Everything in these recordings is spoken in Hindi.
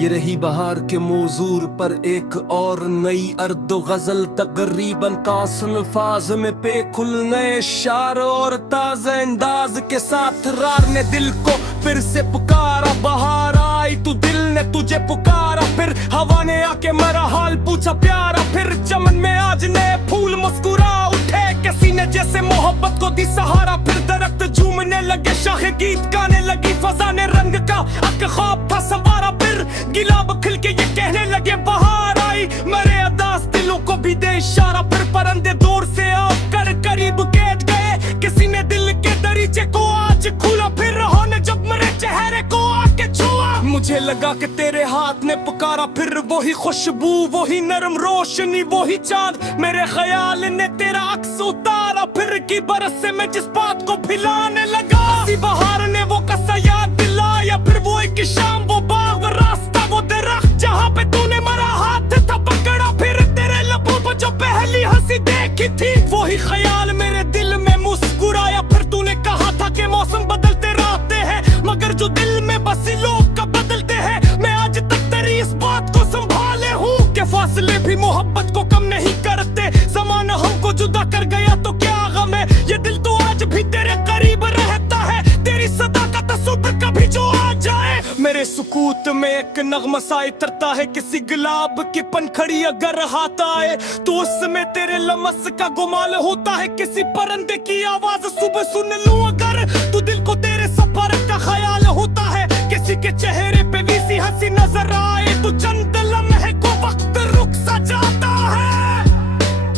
ये रही बहार के मौजूर पर एक और नई अर्द गजल, तकरीबन तासन अल्फाज में पेकुल नए शार और ताज़ा अंदाज के साथ रार ने दिल को फिर से पुकारा। बहार आई तो दिल ने तुझे पुकारा, फिर हवा ने आके मेरा हाल पूछा प्यारा। फिर चमन में आज नए फूल मुस्कुरा उठे, किसी ने जैसे मोहब्बत को दी सहारा। फिर दरख्त झूमने लगे, शाखे गीत गाने लगी, फजा ने रंग का अक ख्वाब था संवारा। फिर गिलाब खिल के ये कहने लगे बहार आई, मेरे अदास दिलों को भी दे इशारा। फिर परंदे दूर से आकर करीब कैद गए, किसी ने दिल के दरीचे को आज खुला। फिर रहो ने जब मेरे चेहरे को आके छुआ, मुझे लगा कि तेरे हाथ ने पुकारा। फिर वही खुशबू, वही नरम रोशनी, वही चांद, मेरे ख्याल ने तेरा अक्स उतारा। फिर की बरस से मैं जिस बात को भिलाने लगा, इसी बहार ने वो कसा याद दिलाया। फिर वो एक शाम, वो बाग, रास्ता, वो दरख्त जहाँ पे तूने मेरा हाथ था पकड़ा। फिर तेरे लबों पर जो पहली हंसी देखी थी, वही ख्याल मेरे दिल में मुस्कुराया। फिर तूने कहा था कि मौसम बदलते रहते हैं, मगर जो दिल में बसी लोग का बदलते हैं। मैं आज तक तेरी इस बात को संभाले हूँ कि फासले भी मोहब्बत को कम नहीं करते। ज़माना हमको जुदा कर गया तो क्या गम है, ये दिल तो आज भी तेरे करीब रहता है। तेरी सदा का तस्वीर कभी जो आ जाए, मेरे सुकूत में एक नगमा सा इतरता है। किसी गुलाब की पंखड़ी अगर हाथ आए तो उसमें तेरे लमस का गुमाल होता है। किसी परिंदे की आवाज सुबह सुन लूं अगर, तो दिल को तेरे सफर का ख्याल होता है। किसी के चेहरे पे भी सी हंसी नजर आए तो चंद लम्हे को वक्त रुक सा जाता है।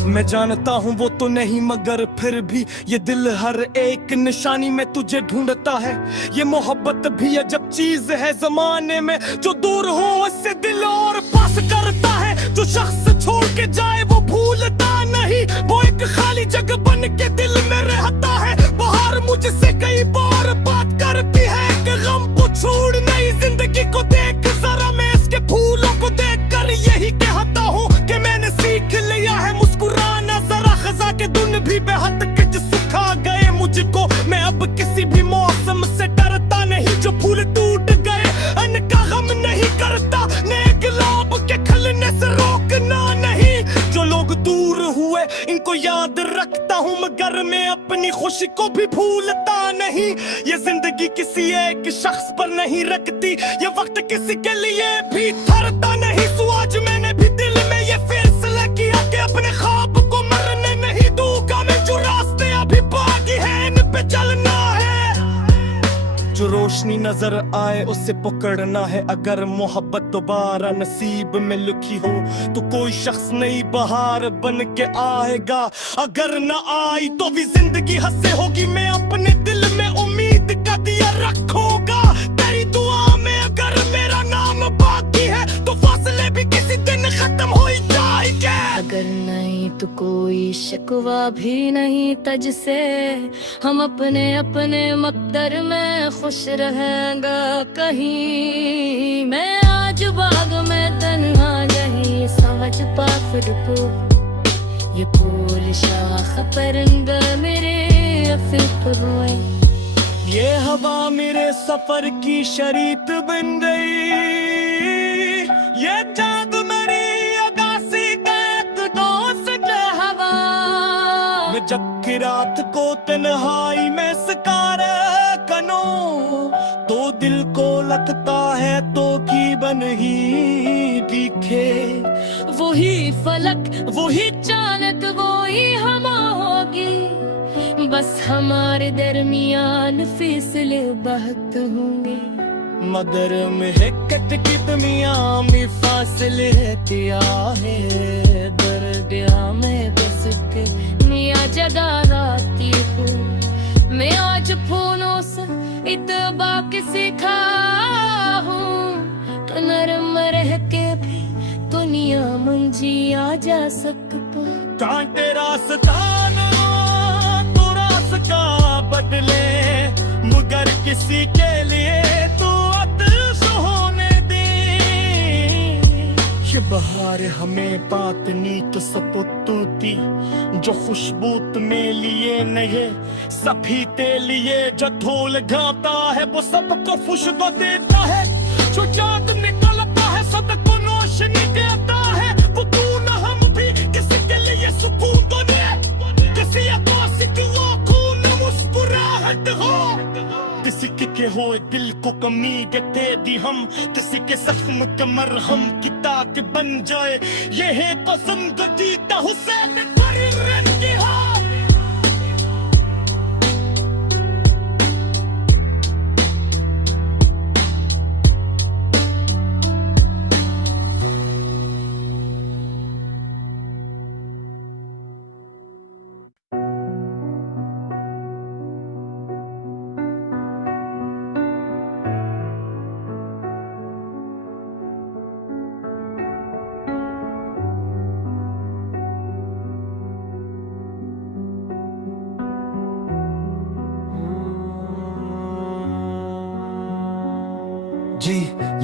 मैं जानता हूँ वो तो नहीं, मगर फिर भी ये दिल हर एक निशानी में तुझे ढूंढता है। ये मोहब्बत भी अजब चीज है जमाने में, जो दूर हो उससे दिल और पास करता है। जो शख्स छोड़ के जाए वो भूलता नहीं, वो एक खाली जगह बन के दिल में रहता है। बहार मुझसे कई बार बात करती है कि गम को छोड़ नई जिंदगी को देख जरा। मैं इसके फूलों को देख कर यही कहता हूँ कि मैंने सीख लिया है मुस्कुराना जरा। खजा के धुन भी बेहद किच सुखा गए मुझको, मैं अब किसी भी मौसम से डरता नहीं। जो फूल टूट गए उनका गम नहीं करता, नए गुलाब के खिलने से रोकना नहीं। जो लोग दूर हुए इनको याद रखता हूँ, मगर मैं अपनी खुशी को भी भूलता नहीं। ये जिंदगी किसी एक शख्स पर नहीं रखती, ये वक्त किसी के लिए भी ठहरता नहीं। सो आज मैंने भी दिल में ये फैसला किया कि अपने ख्वाब को मरने नहीं दूंगा मैं। जो रास्ते अभी बाकी है इन पे चलना है, जो रोशनी नजर आए उसे पकड़ना है। अगर मोहब्बत दोबारा नसीब में लिखी हो तो कोई शख्स नई बहार बन के आएगा। अगर न आई तो भी जिंदगी हंसे होगी, मैं अपने दिल में उम्मीद का दिया रखूंगा। तेरी दुआ में अगर मेरा नाम बाकी है तो फासले भी किसी दिन खत्म हो ही जाएंगे। अगर नहीं तो कोई शिकवा भी नहीं तुझसे, हम अपने अपने मकदर में खुश रहेंगा कहीं। मैं आज बाग में तन्हा नहीं समझ पा खुद को, ये फूल शाख परिंदा मेरे फिक्र रोए। ये हवा मेरे सफर की शरीक बन गई, ये चाँद मेरी अगासी का एक दोस्त हवा। मैं जग की रात को तन्हाई में सकार कनो, तो दिल को लगता है तो की बन ही दिखे। वही फलक, वही चालक, वही हवा होगी, बस हमारे दरमियान फैसले बहुत होंगे। मगर महकत की दुनिया में फासले दिया है। दर्दिया में बस के निया जगा राती हूँ मैं। आज फूलों से इत्बाक सीखा हूँ, तो नरम रह के भी दुनिया मंजी आ जा सकता। कांटे रास्ता तो रास्ता बदले, मगर किसी के लिए तो आतिश होने दे। ये बहार हमें बात नीत सपुतूती, जो खुशबू में लिए नहीं सभी ते लिए। जो धूल गाता है वो सबको खुशबू देता है, जो चाँद निकलता है हो किसी के होए दिल को कमी दे दी हम किसी के जख्म के मरहम की ताक बन जाए ये है कसम गदीता हुसैन बड़ी रन की हो जी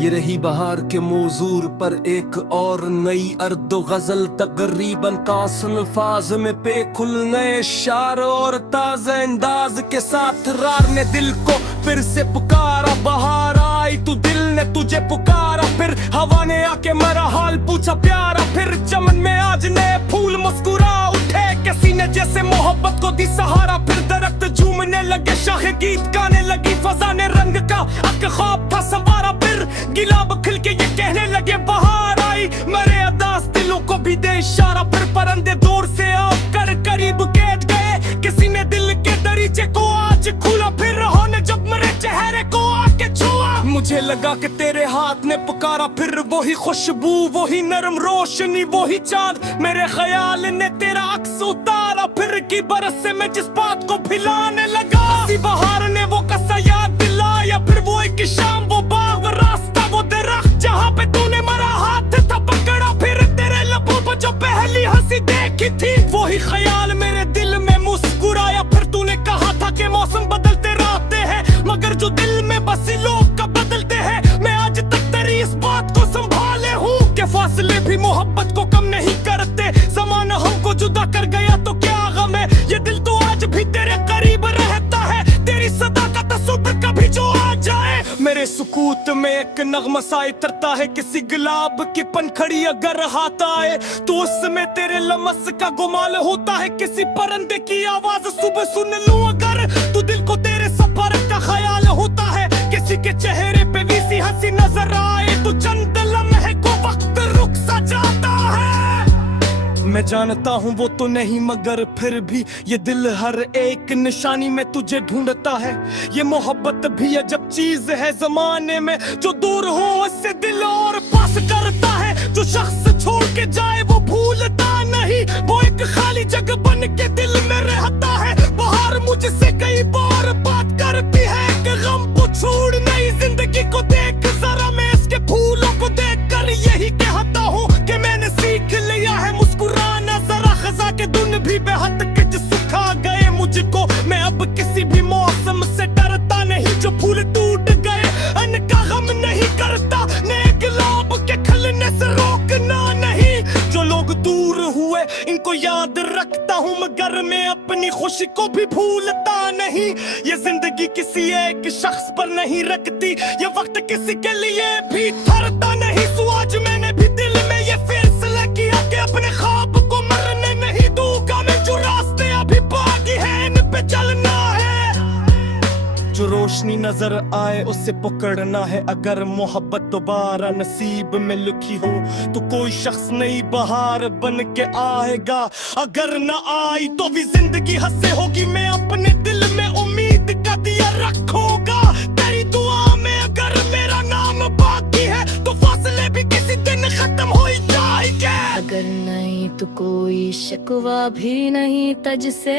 ये रही बहार के मौजूर पर एक और नई अर्दो गजल तकरीबन तासन अल्फाज में पेकुल नए शार और ताज़ा अंदाज के साथ रार ने दिल को फिर से पुकारा बहार आई तू दिल ने तुझे पुकारा फिर हवा ने आके मेरा हाल पूछा प्यारा फिर चमन में आज नए फूल मुस्कुरा उठे किसी ने जैसे मोहब्बत को दी सहारा फिर दरख्त झूमने लगे शाखे गीत गाने लगी फजा ने रंग का अक ख्वाब था संवारा फिर गिलाब खिल के ये कहने लगे बहार आई मेरे अदास दिलों को भी दे इशारा फिर परंदे दूर से आकर करीब कैद गए किसी ने दिल के दरीचे को आज खुला फिर रहो ने जब मेरे चेहरे को आके छुआ मुझे लगा कि तेरे हाथ ने पुकारा फिर वही खुशबू वही नरम रोशनी वही चांद मेरे ख्याल ने तेरा अक्स उतारा फिर की बरस से मैं जिस बात को भिलाने लगा इसी बहार ने वो कसा याद दिलाया फिर वो एक शाम वो बाग रास्ता वो दरख्त जहाँ पे तूने मेरा हाथ था पकड़ा फिर तेरे लबों पर जो पहली हंसी देखी थी वही ख्याल मेरे दिल में मुस्कुराया फिर तूने कहा था कि मौसम बदलते रहते हैं मगर जो दिल में बसी लोग का बदलते हैं मैं आज तक तेरी इस बात को संभाले हूँ कि फासले भी मोहब्बत को कम नहीं करते ज़माना हमको जुदा कर गया तो क्या गम है ये दिल तो आज भी तेरे करीब रहता है तेरी सदाकत सुबह कभी जो आ जाए मेरे सुकूत में एक नगमा सा इतरता है किसी गुलाब की पनखड़ी अगर हाथ आए तो उसमें तेरे लमस का गुमाल होता है किसी परंदे की आवाज सुबह सुन लूं अगर तू दिल को तेरे सफर का ख्याल होता है किसी के चेहरे पे भी सी हंसी नजर आए तो चंद लम्हे को वक्त रुक सा जाता है मैं जानता हूँ वो तो नहीं मगर फिर भी ये दिल हर एक निशानी में तुझे ढूंढता है ये मोहब्बत भी अजब चीज है जमाने में जो दूर हो उससे दिल और पास करता है जो शख्स छोड़ के जाए वो भूलता नहीं वो एक खाली जगह बन के दिल में रहता है बाहर मुझसे कई बार बात करती है कि गम को छोड़ नहीं जिंदगी को देख जरा मैं इसके फूलों को देख कर यही कहता हूँ कि मैंने सीख लिया है मुस्कुराना जरा खजा के धुन भी बेहद किच सुखा गए मुझको मैं अब किसी भी मौसम से डरता नहीं जो फूल टूट गए अन्न का गम नहीं करता नए गुलाब के खिलने से रोकना नहीं जो लोग दूर हुए इनको याद रखता हूँ मगर मैं अपनी खुशी को भी भूलता नहीं ये जिंदगी किसी एक शख्स पर नहीं रखती ये वक्त किसी के लिए भी ठहरता नहीं सो आज मैंने भी दिल में ये फैसला किया कि अपने ख्वाब को मरने नहीं दूंगा मैं जो रास्ते अभी बाकी है इन पे चलना है जो रोशनी नजर आए उसे पकड़ना है अगर मोहब्बत दोबारा नसीब में लिखी हो तो कोई शख्स नई बहार बन के आएगा अगर न आई तो भी जिंदगी हंसे होगी मैं अपने दिल में उम्मीद का दिया रखूंगा तेरी दुआ में अगर मेरा नाम बाकी है तो फासले भी किसी दिन खत्म हो ही जाएंगे अगर नहीं तो कोई शिकवा भी नहीं तुझसे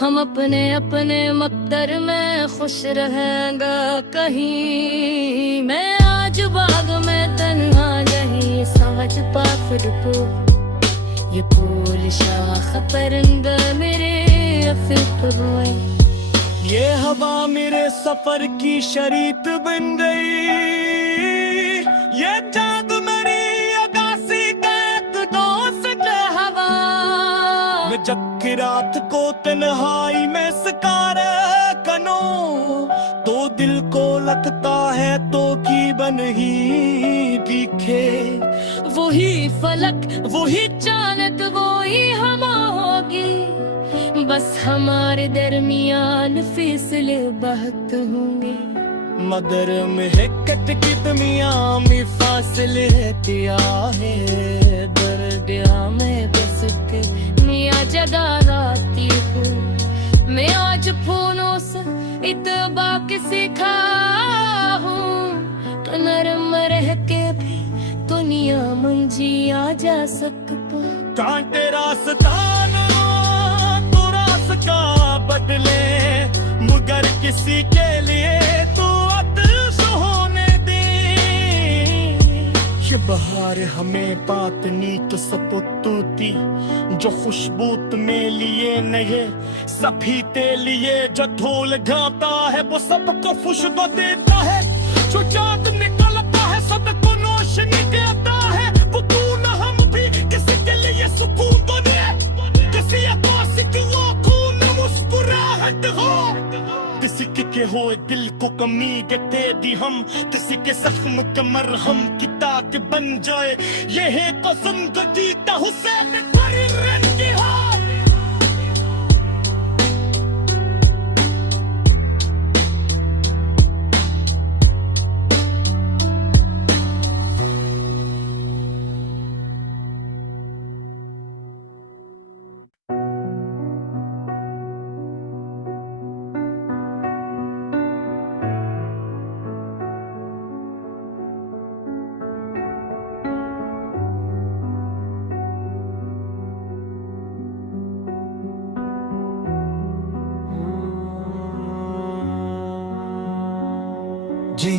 हम अपने अपने मकदर में खुश रहेंगा कहीं मैं आज बाग में तन्हा नहीं समझता खुद को ये फूल शाख परिंदा मेरे अफीक हुए ये हवा मेरे सफर की शरीक बन गई ये चाँद मेरी अगासी का एक दोस्त हवा मैं जब की रात को तन्हाई में सकार कनो तो दिल को लगता है तो की बन ही दिखे वही फलक वही चालक वही हवा होगी बस हमारे दरमियान फैसले बहुत होंगे मगर महकत कितमिया में फासले दिया है दर्दिया में बस के निया जगा राती हूँ मैं आज फोनों से इतबा के सीखा हूँ तो नरम रह के भी दुनिया मंजी आ जा सकता कांटे रास्ताना तो रास्ता बदले मगर किसी के लिए तो आदर्श होने दे ये बहार हमें बात नीत सपुतूती जो खुशबू में लिए नहीं सभी ते लिए जो धूल गाता है वो सबको खुशबू देता है जो चाँद निकलता है सबको रोशनी देता है वो तू न हम भी किसी के लिए सुकून बने किसी आवाज़ की खून मुस्कुराहट हो किसी के हो दिल को कमी देते दी हम किसी के जख्म के मरहम की ताक बन जाए ये है कसम गदीता हुसैन बड़ी रन की हो जी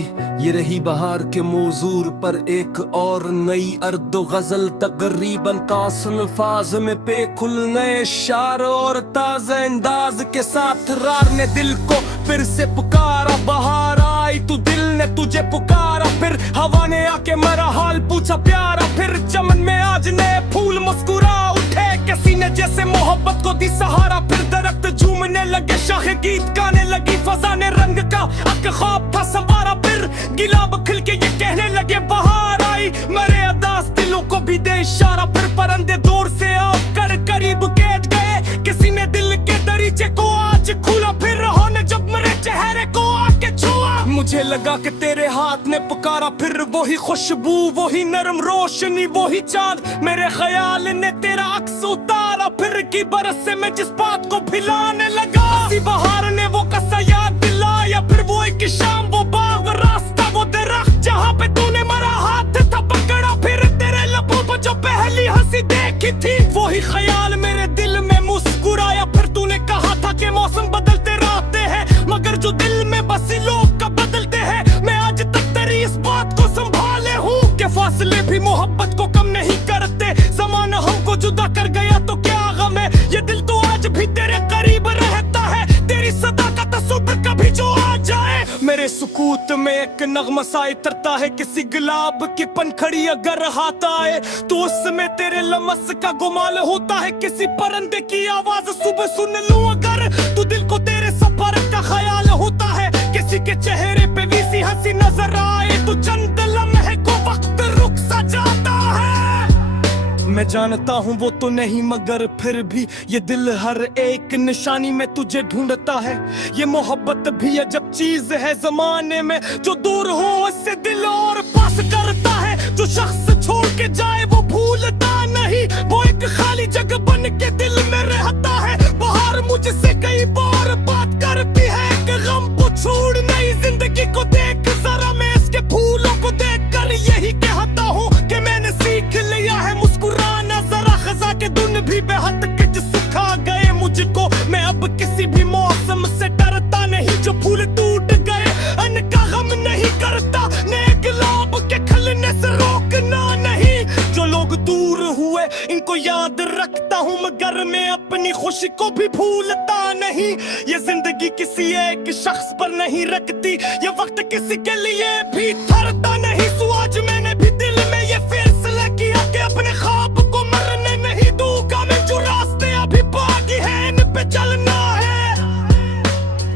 ये रही बहार के मौजूर पर एक और नई अर्दो गजल तकरीबन तासन फाज में पे खुल नए शार और ताज़ा अंदाज के साथ रार ने दिल को फिर से पुकारा बहार आई तू दिल ने तुझे पुकारा फिर हवा ने आके मेरा हाल पूछा प्यारा फिर चमन में आज नए फूल मुस्कुरा उठे किसी ने जैसे मोहब्बत को दी सहारा फिर दरख्त झूमने लगे शाखे गीत गाने लगी फजा ने रंग का अक ख्वाब था संवारा फिर गिलाब खिल के ये कहने लगे बहार आई मेरे अदास दिलों को भी दे इशारा फिर परंदे दूर से आकर करीब कैद गए किसी ने दिल के दरीचे को आज खुला फिर रहो ने जब मेरे चेहरे को आके छुआ मुझे लगा कि तेरे हाथ ने पुकारा फिर वही खुशबू वही नरम रोशनी वही चांद मेरे ख्याल ने तेरा अक्स उतारा फिर की बरस से मैं जिस बात को भिलाने लगा इसी बहार ने वो कसा याद दिलाया फिर वो एक शाम वो बाग वो रास्ता वो दरख्त जहाँ पे तूने मेरा हाथ था पकड़ा फिर तेरे लबों पर जो पहली हंसी देखी थी वही ख्याल मेरे दिल में मुस्कुराया फिर तूने कहा था कि मौसम बदलते रहते हैं मगर जो दिल में बसी लोग का बदलते हैं मैं आज तक तेरी इस बात को संभाले हूँ कि फासले भी मोहब्बत को कम नहीं करते ज़माना हमको जुदा कर गया तो क्या गम है ये दिल तो आज भी तेरे करीब रहता है तेरी सदा का तस्वीर कभी जो आ जाए मेरे सुकूत में एक नगमा सा इतरता है किसी गुलाब की पनखड़ी अगर हाथ आए तो उसमें तेरे लमस का गुमाल होता है किसी परंदे की आवाज सुबह सुन लूं अगर तो दिल को तेरे सफर का ख्याल होता है किसी के चेहरे पे भी सी हंसी नजर आए तो चंद लम्हे को वक्त रुक सा जाता है मैं जानता हूँ वो तो नहीं मगर फिर भी ये दिल हर एक निशानी में तुझे ढूंढता है ये मोहब्बत भी अजब चीज है जमाने में जो दूर हो उससे दिल और पास करता है जो शख्स छोड़ के जाए वो भूलता नहीं वो एक खाली जगह बन के दिल में रहता है बाहर मुझसे कई बार बात करती है कि गम को छोड़ नई जिंदगी को देख जरा मैं इसके फूलों को देख कर यही कहता हूँ कि मैंने सीख लिया है मुस्कुराना जरा खजा के धुन भी बेहद किच सिखा गए मुझको मैं अब किसी भी मौसम से डरता नहीं जो फूल टूट गए अन्न का गम नहीं करता नए गुलाब के खिलने से रोकना नहीं जो लोग दूर हुए इनको याद रखता हूँ मगर मैं अपनी खुशी को भी भूलता नहीं ये जिंदगी किसी एक शख्स पर नहीं रखती ये वक्त किसी के लिए भी ठहरता नहीं तो आज मैंने भी दिल में ये फैसला किया कि अपने ख्वाब को मरने नहीं दूंगा मैं जो रास्ते अभी बाकी है इन पे चलना है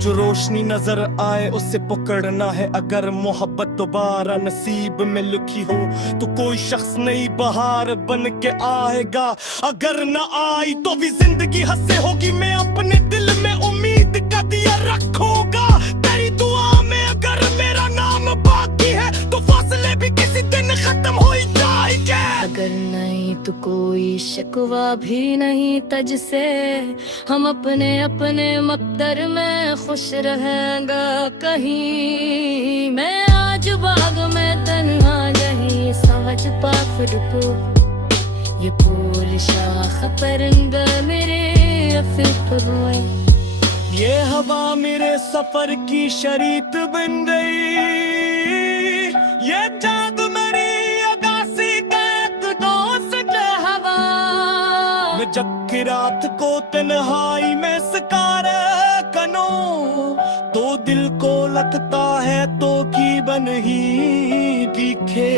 जो रोशनी नजर आए उसे पकड़ना है। अगर मोहब्बत दोबारा नसीब में लिखी हो तो कोई शख्स नई बहार बन के आएगा। अगर न आई तो भी जिंदगी हंसे होगी। मैं अपने दिल में उम्मीद का दिया रखूंगा तेरी दुआ में। अगर मेरा नाम बाकी है तो फासले भी किसी दिन खत्म हो ही जाएंगे। अगर नहीं तो कोई शिकवा भी नहीं तुझसे, हम अपने अपने मकदर में खुश रहेंगे कहीं। मैं आज बाग में तन्हा नहीं समझ पा खुद को, ये फूल शाख परिंदा मेरे फिक्र हुए। ये हवा मेरे सफर की शरीक बन गई, ये चाँद मेरी अगासी का एक दोस्त हवा। मैं जब की रात को तन्हाई में सकार कनो तो दिल को लगता है तो की बन ही दिखे।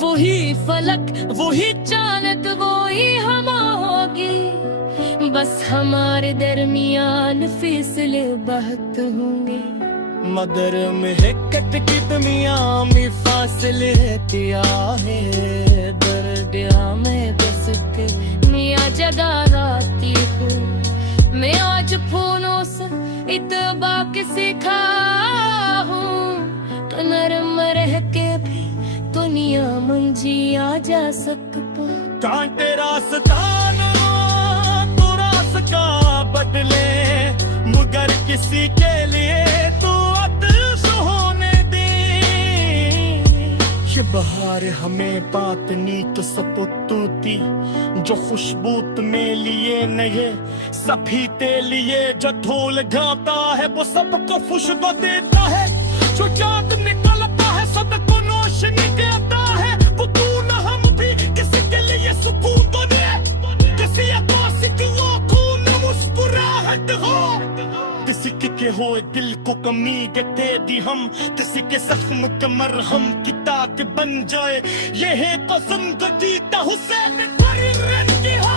वही फलक वही चालक वही हम होगी, बस हमारे दरमियान फिसले बहत होंगे। मगर में हिकत की दुनिया में फासले दिया है। दर्दिया में बस के मिया जगा राती हूँ। मैं आज फूलों से इत्बाक सीखा हूँ, तो नरम रह के भी दुनिया मंजी आ जा सकता। कांटे रास्ता ना तो रास्ता बदले, मगर किसी के लिए तो अदस होने दे। ये बहार हमें बात नी तो सपुतूती, जो खुशबू में लिए नहीं सभी ते लिए। जो ढोल गाता है वो सबको खुशबू देता है। जो चाँद निकलता है सबको रोशनी देता है। वो तू न हम भी किसी के लिए सुकून तो दे, किसी आकाश की आँखों में मुस्कुराहट हो। किसी के हो दिल को कमी देते दी हम, किसी के जख्म के मरहम की ताक बन जाए। ये है पसंदीदा हुसैन बड़ी रन की हो।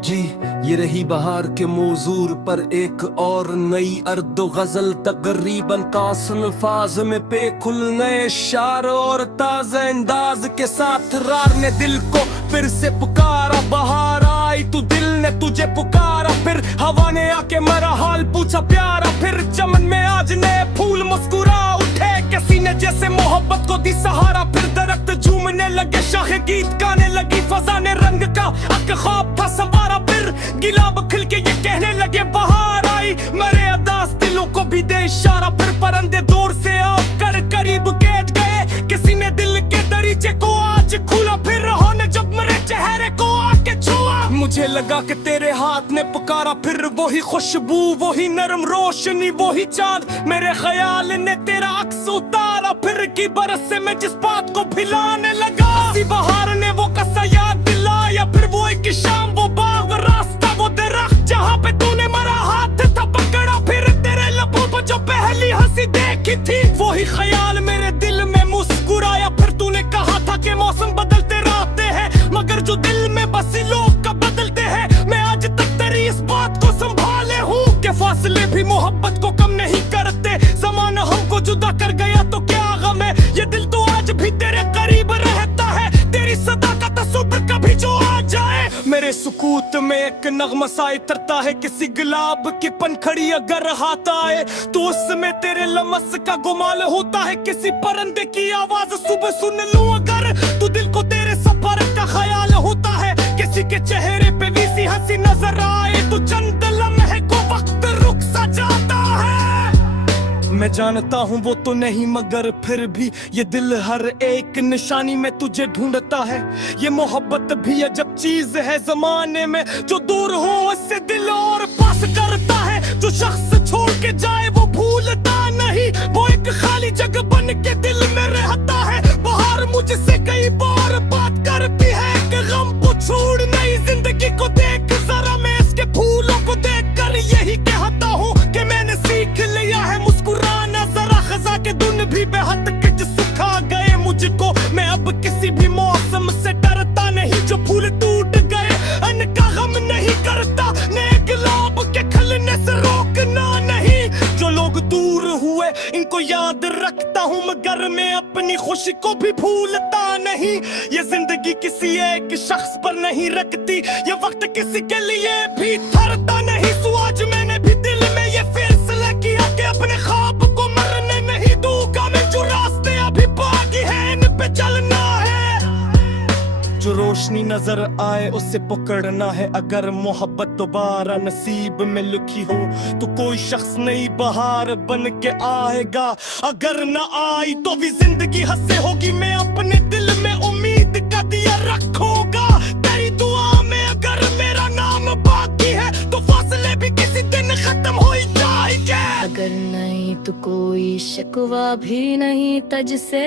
जी ये रही बहार के मौजूर पर एक और नई अर्द गजल, तकरीबन तासनफाज में पेकुल नए शार और ताज़ा अंदाज के साथ रार ने दिल को फिर से पुकारा। बहार आई तो दिल ने तुझे पुकारा, फिर हवा ने आके मेरा हाल पूछा प्यारा। फिर चमन में आज नए फूल मुस्कुरा उठे, किसी ने जैसे मोहब्बत को दी सहारा। फिर दरख्त झूमने लगे, शाखे गीत गाने लगी, फजा ने रंग का अक ख्वाब था संवारा। फिर गिलाब खिल के ये कहने लगे बहार आई, मेरे अदास दिलों को भी दे इशारा। फिर परंदे दूर से आकर करीब बैठ गए, किसी ने दिल के दरीचे को आज खुला। फिर रहो ने जब मेरे चेहरे को आके छुआ, मुझे लगा कि तेरे हाथ ने पुकारा। फिर वही खुशबू वही नरम रोशनी वही चांद, मेरे ख्याल ने तेरा अक्स उतारा। फिर की बरस से मैं जिस बात को भिलाने लगा, इसी बहार ने वो कसा याद दिलाया। फिर वो एक शाम वो बाग रास्ता वो दरख्त जहाँ पे तूने मेरा हाथ था पकड़ा। फिर तेरे लबों पर जो पहली हंसी देखी थी, वही ख्याल मेरे दिल में मुस्कुराया। फिर तूने कहा था कि मौसम बदलते रहते हैं, मगर जो दिल में बसी लोग का बदलते हैं। मैं आज तक तेरी इस बात को संभाले हूँ कि फासले भी मोहब्बत को कम नहीं करते। जमाना हमको जुदा कर गया तो क्या गम है, ये दिल तो आज भी तेरे करीब रहता है। तेरी सदा का तस्वीर कभी जो आ जाए, मेरे सुकूत में एक नगमा सा इतरता है। किसी गुलाब की पनखड़ी अगर हाथ आए तो उसमें तेरे लमस का गुमाल होता है। किसी परिंदे की आवाज सुबह सुन लूं अगर तो दिल को तेरे सफर का ख्याल होता है। किसी के चेहरे पे भी सी हंसी नजर आए तो चंद लम्हे को वक्त रुक सा जाता है। मैं मैं जानता हूँ वो तो नहीं मगर फिर भी ये दिल हर एक निशानी में तुझे ढूंढता है। ये मोहब्बत भी अजब चीज है जमाने में, जो दूर हो उससे दिल और पास करता है। जो शख्स छोड़ के जाए वो भूलता नहीं, वो एक खाली जगह बन के दिल में रहता है। बाहर मुझसे कई बार बात करती है कि गम को छोड़ नई जिंदगी को देख जरा। मैं इसके फूलों को देख कर यही कहता हूँ कि मैंने सीख लिया है मुस्कुराना जरा। खजा के धुन भी बेहद किच सुखा गए मुझको, मैं अब किसी भी मौसम से डरता नहीं। जो फूल टूट गए उनका गम नहीं करता, नए गुलाब के खिलने से रोकना नहीं। जो लोग दूर हुए इनको याद रखता हूँ मगर मैं अपनी खुशी को भी भूलता नहीं। ये जिंदगी किसी एक शख्स पर नहीं रखती, ये वक्त किसी के लिए भी ठहरता नहीं। तो आज मैंने भी दिल में ये फैसला किया कि अपने ख्वाब को मरने नहीं दूंगा मैं। जो रास्ते अभी बाकी है इन पे चलना है, जो रोशनी नजर आए उसे पकड़ना है। अगर मोहब्बत दोबारा नसीब में लिखी हो तो कोई शख्स नई बहार बन के आएगा। अगर न आई तो भी जिंदगी हंसे होगी। मैं अपने दिल में उम्मीद का दिया रखूंगा तेरी दुआ में। अगर मेरा नाम बाकी है तो फासले भी किसी दिन खत्म हो ही जाएंगे। अगर नहीं तो कोई शिकवा भी नहीं तुझसे,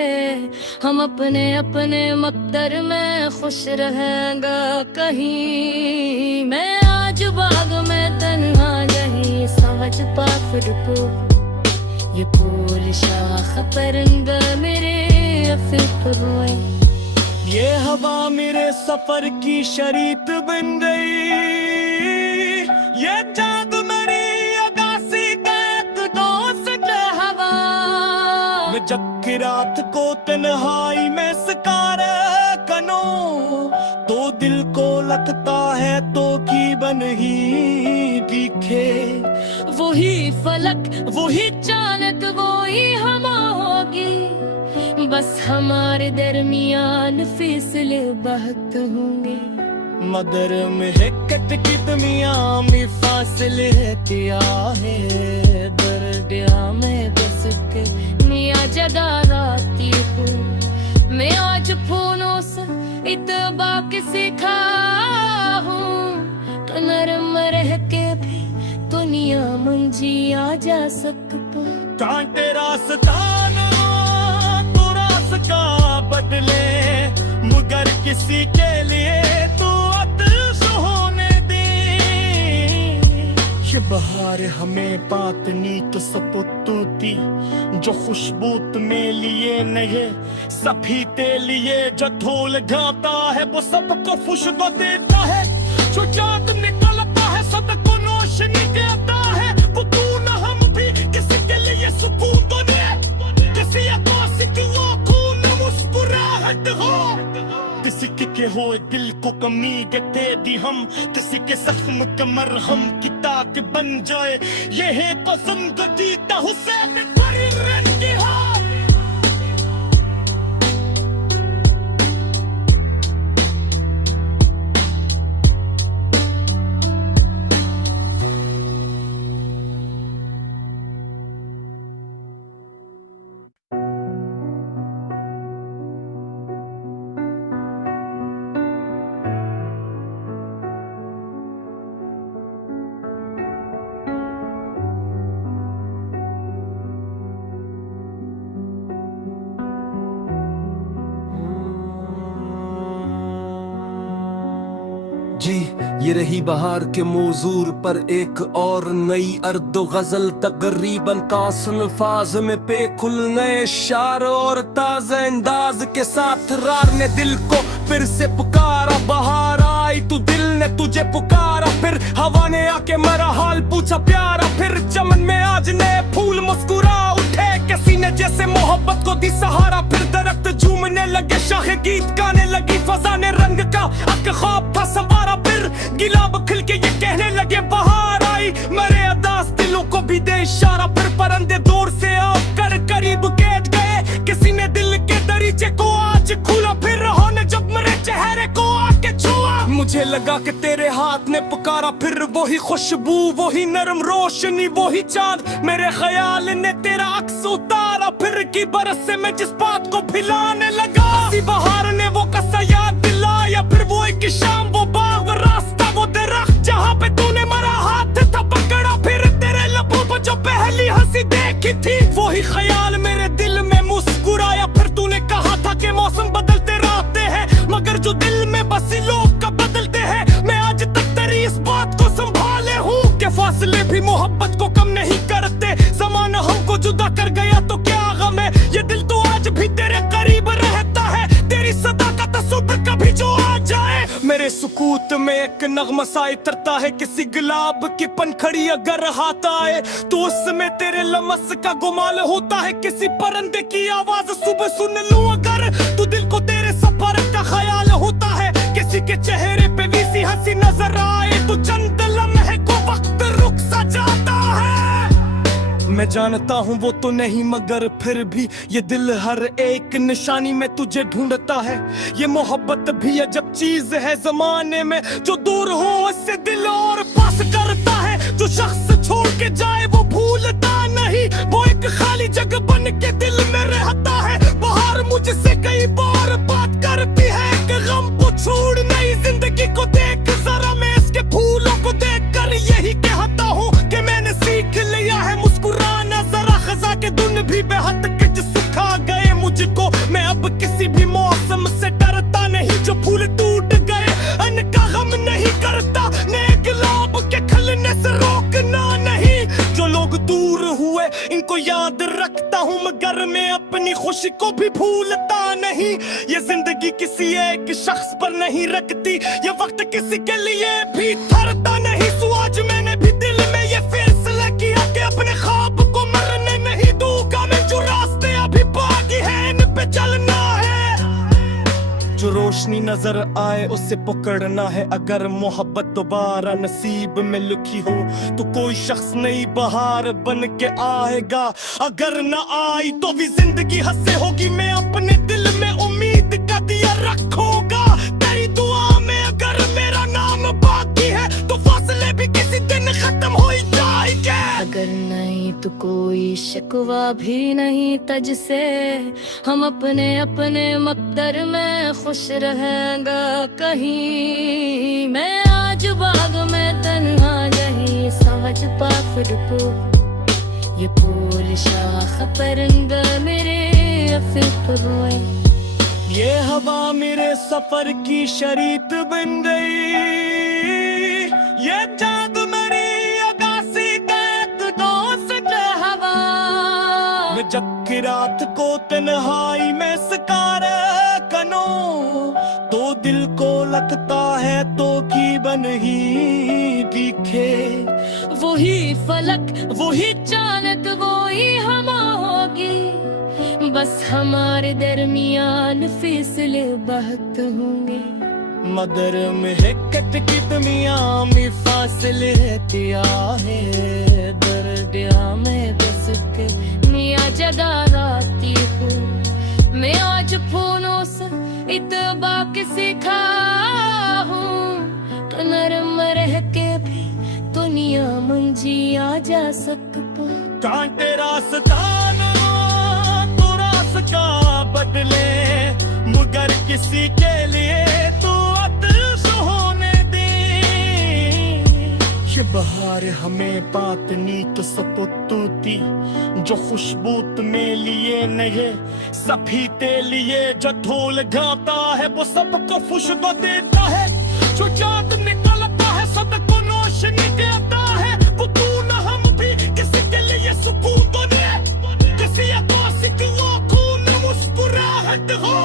हम अपने अपने मकदर में खुश रहेंगा कहीं। मैं आज बाग में तन्हा नहीं समझ पा खुद को, ये फूल शाख परिंदा मेरे फिक्र रोए। ये हवा मेरे सफर की शरीक बन गई, ये चाँद मेरी अगासी का एक दोस्त हवा। मैं जग की रात को तन्हाई में सकार कनो, तो दिल को लगता है तो की बन ही दिखे। वही फलक वही चालक वही हवा होगी, बस हमारे दरमियान फैसले बहुत होंगे। मदर में है कट की दुनिया में फासले किया है। दर्दिया में बस के मिया जगा राती हूँ। मैं आज फूलों से इत्बाक सीखा हूँ, तो नरम रह के भी दुनिया मंजी आ जा सकता। कांटे रास्ता ना तो रास्ता बदले, मगर किसी के लिए तो आतिश होने दे। ये बहार हमें बातनी तो सपुतूती, जो खुशबू में लिए नए सभी ते लिए। जो ढोल गाता है वो सबको खुशबू देता है, जो चाँद निकलता है सबको रोशनी देता है। वो तू न हम भी किसी के लिए सुकून तो दे, किसी आकाश की आंखों में मुस्कुराहट हो। किसी के हो दिल को कमी दे दी हम, किसी के जख्म का मरहम की ताक बन जाए। ये है पसंदीदा हुसैन फरीद की हो। जी ये रही बहार के मौजूर पर एक और नई अर्दो गजल, तकरीबन तासन अल्फाज में पेकुल नए शार और ताज़ा अंदाज के साथ रार ने दिल को फिर से पुकारा। बहार आई तो दिल ने तुझे पुकारा, फिर हवा ने आके मेरा हाल पूछा प्यारा। फिर चमन में आज नए फूल मुस्कुरा उठे, किसी ने जैसे मोहब्बत को दी सहारा। फिर दरख्त झूमने लगे, शाखे गीत गाने लगी, फजा ने रंग का अक ख्वाब था संवारा। फिर गिलाब खिल के ये कहने लगे बहार आई, मेरे अदास दिलों को भी दे इशारा। फिर परिंदे दूर से आकर करीब कैद गए, किसी ने दिल के दरीचे को आज खुला। फिर रहो ने जब मेरे चेहरे को आके छुआ, मुझे लगा कि तेरे हाथ ने पुकारा, फिर वही खुशबू, वही नरम रोशनी, वही चांद, मेरे ख्याल ने तेरा अक्स उतारा। फिर की बरस से मैं जिस बात को भिलाने लगा, इसी बहार ने वो कसा याद दिलाया। फिर वो एक शाम, वो बाग, वो रास्ता, वो दरख्त जहाँ पे तूने मरा हाथ था पकड़ा। फिर तेरे लबों पर जो पहली हंसी देखी थी, वही ख्याल मेरे दिल में मुस्कुराया। फिर तूने कहा था कि मौसम बदलते रहते हैं, मगर जो दिल में बसी लोग का बदलते हैं। मैं आज तक तेरी इस बात को संभाले हूँ कि फासले भी मोहब्बत को कम नहीं करते। ज़माना हमको जुदा कर गया तो क्या गम है, ये दिल तो आज भी तेरे करीब रहता है। तेरी सदा का तसव्वुर कभी जो आ जाए, मेरे सुकूत में एक नगमा सा इतरता है। किसी गुलाब की पनखड़ी अगर हाथ आए तो उसमें तेरे लमस का गुमाल होता है। किसी परिंदे की आवाज सुबह सुन लूं अगर, तो दिल को तेरे सफर का ख्याल होता है। किसी के चेहरे पे भी सी हंसी नजर आए तो चंद लम्हे को वक्त रुक सा जाता है। मैं जानता हूँ वो तो नहीं, मगर फिर भी ये दिल हर एक निशानी में तुझे ढूंढता है। ये मोहब्बत भी अजब चीज है जमाने में, जो दूर हो उससे दिल और पास करता है। जो शख्स छोड़ के जाए वो भूलता नहीं, वो एक खाली जगह बन के दिल में रहता है। बाहर मुझसे कई बार बात करती है कि गम को छोड़ नहीं, जिंदगी को देख जरा। मैं इसके फूलों को देख कर यही कहता हूँ कि मैंने सीख लिया है मुस्कुराना। जरा खजा के धुन भी बेहद किच सिखा गए मुझको। मैं अब किसी भी मौसम से डरता नहीं, जो फूल टूट गए उनका गम नहीं करता। नए गुलाब के खिलने से रोकना नहीं, जो लोग दूर हुए इनको याद रखता हूँ, मगर मैं अपनी खुशी को भी भूलता नहीं। ये जिंदगी किसी एक शख्स पर नहीं रखती, ये वक्त किसी के लिए भी ठहरता नहीं। सो आज मैंने भी दिल में ये फैसला किया कि अपने ख्वाब को मरने नहीं दूंगा मैं। जो रास्ते अभी बाकी है इन पे चलना है, जो रोशनी नजर आए उसे पकड़ना है। अगर मोहब्बत दोबारा नसीब में लिखी हो तो कोई शख्स नई बहार बन के आएगा। अगर न आई तो भी जिंदगी हंसे होगी। मैं अपने दिल में उम्मीद का दिया रखूंगा तेरी दुआ में। अगर मेरा नाम बाकी है तो फासले भी किसी दिन खत्म हो जाएंगे। अगर नहीं तो कोई शिकवा भी नहीं तुझसे, हम अपने अपने मकदर में खुश रहेंगा कहीं। मैं आज बाग में तन्हा नहीं समझ पा खुद को, ये फूल शाख परिंदा मेरे फिक्र रोए। ये हवा मेरे सफर की शरीक बन गई, ये चाँद मेरी अगासी का एक दोस्त हवा। मैं जब की रात को तन्हाई में सकार कनो, तो दिल को लगता है तो की बन ही दिखे। वही फलक, वही चालक, वही हवा होगी, बस हमारे दरमियान फैसले बहुत होंगे। मगर महकत की दुनिया में फासले दिया है। दर्दिया में बस के मिया जगा राती हूँ। मैं आज फूलों से इत्बा के सीखा हूँ, तो नरम रह के भी दुनिया मंजी आ जा सकता। कांटे रास्ता ना तो रास्ता बदले, मगर किसी के लिए तो आदर्श होने दे। ये बहार हमें बात नीत सपुतूती, जो खुशबू में लिए नहीं सभी ते लिए। जो ढोल गाता है वो सबको खुशबू देता है, जो चाँद निकलता है सबको रोशनी देता है। वो तू न हम भी किसी के लिए सुकून बने, किसी आकाश की आँखों में मुस्कुराहट हो।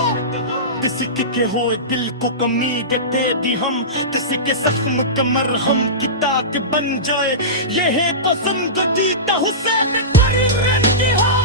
किसी के हो दिल को कमी देते दी हम, किसी के जख्म का मरहम की ताक बन जाए। ये है पसंदीदा हुसैन फरीद की हो।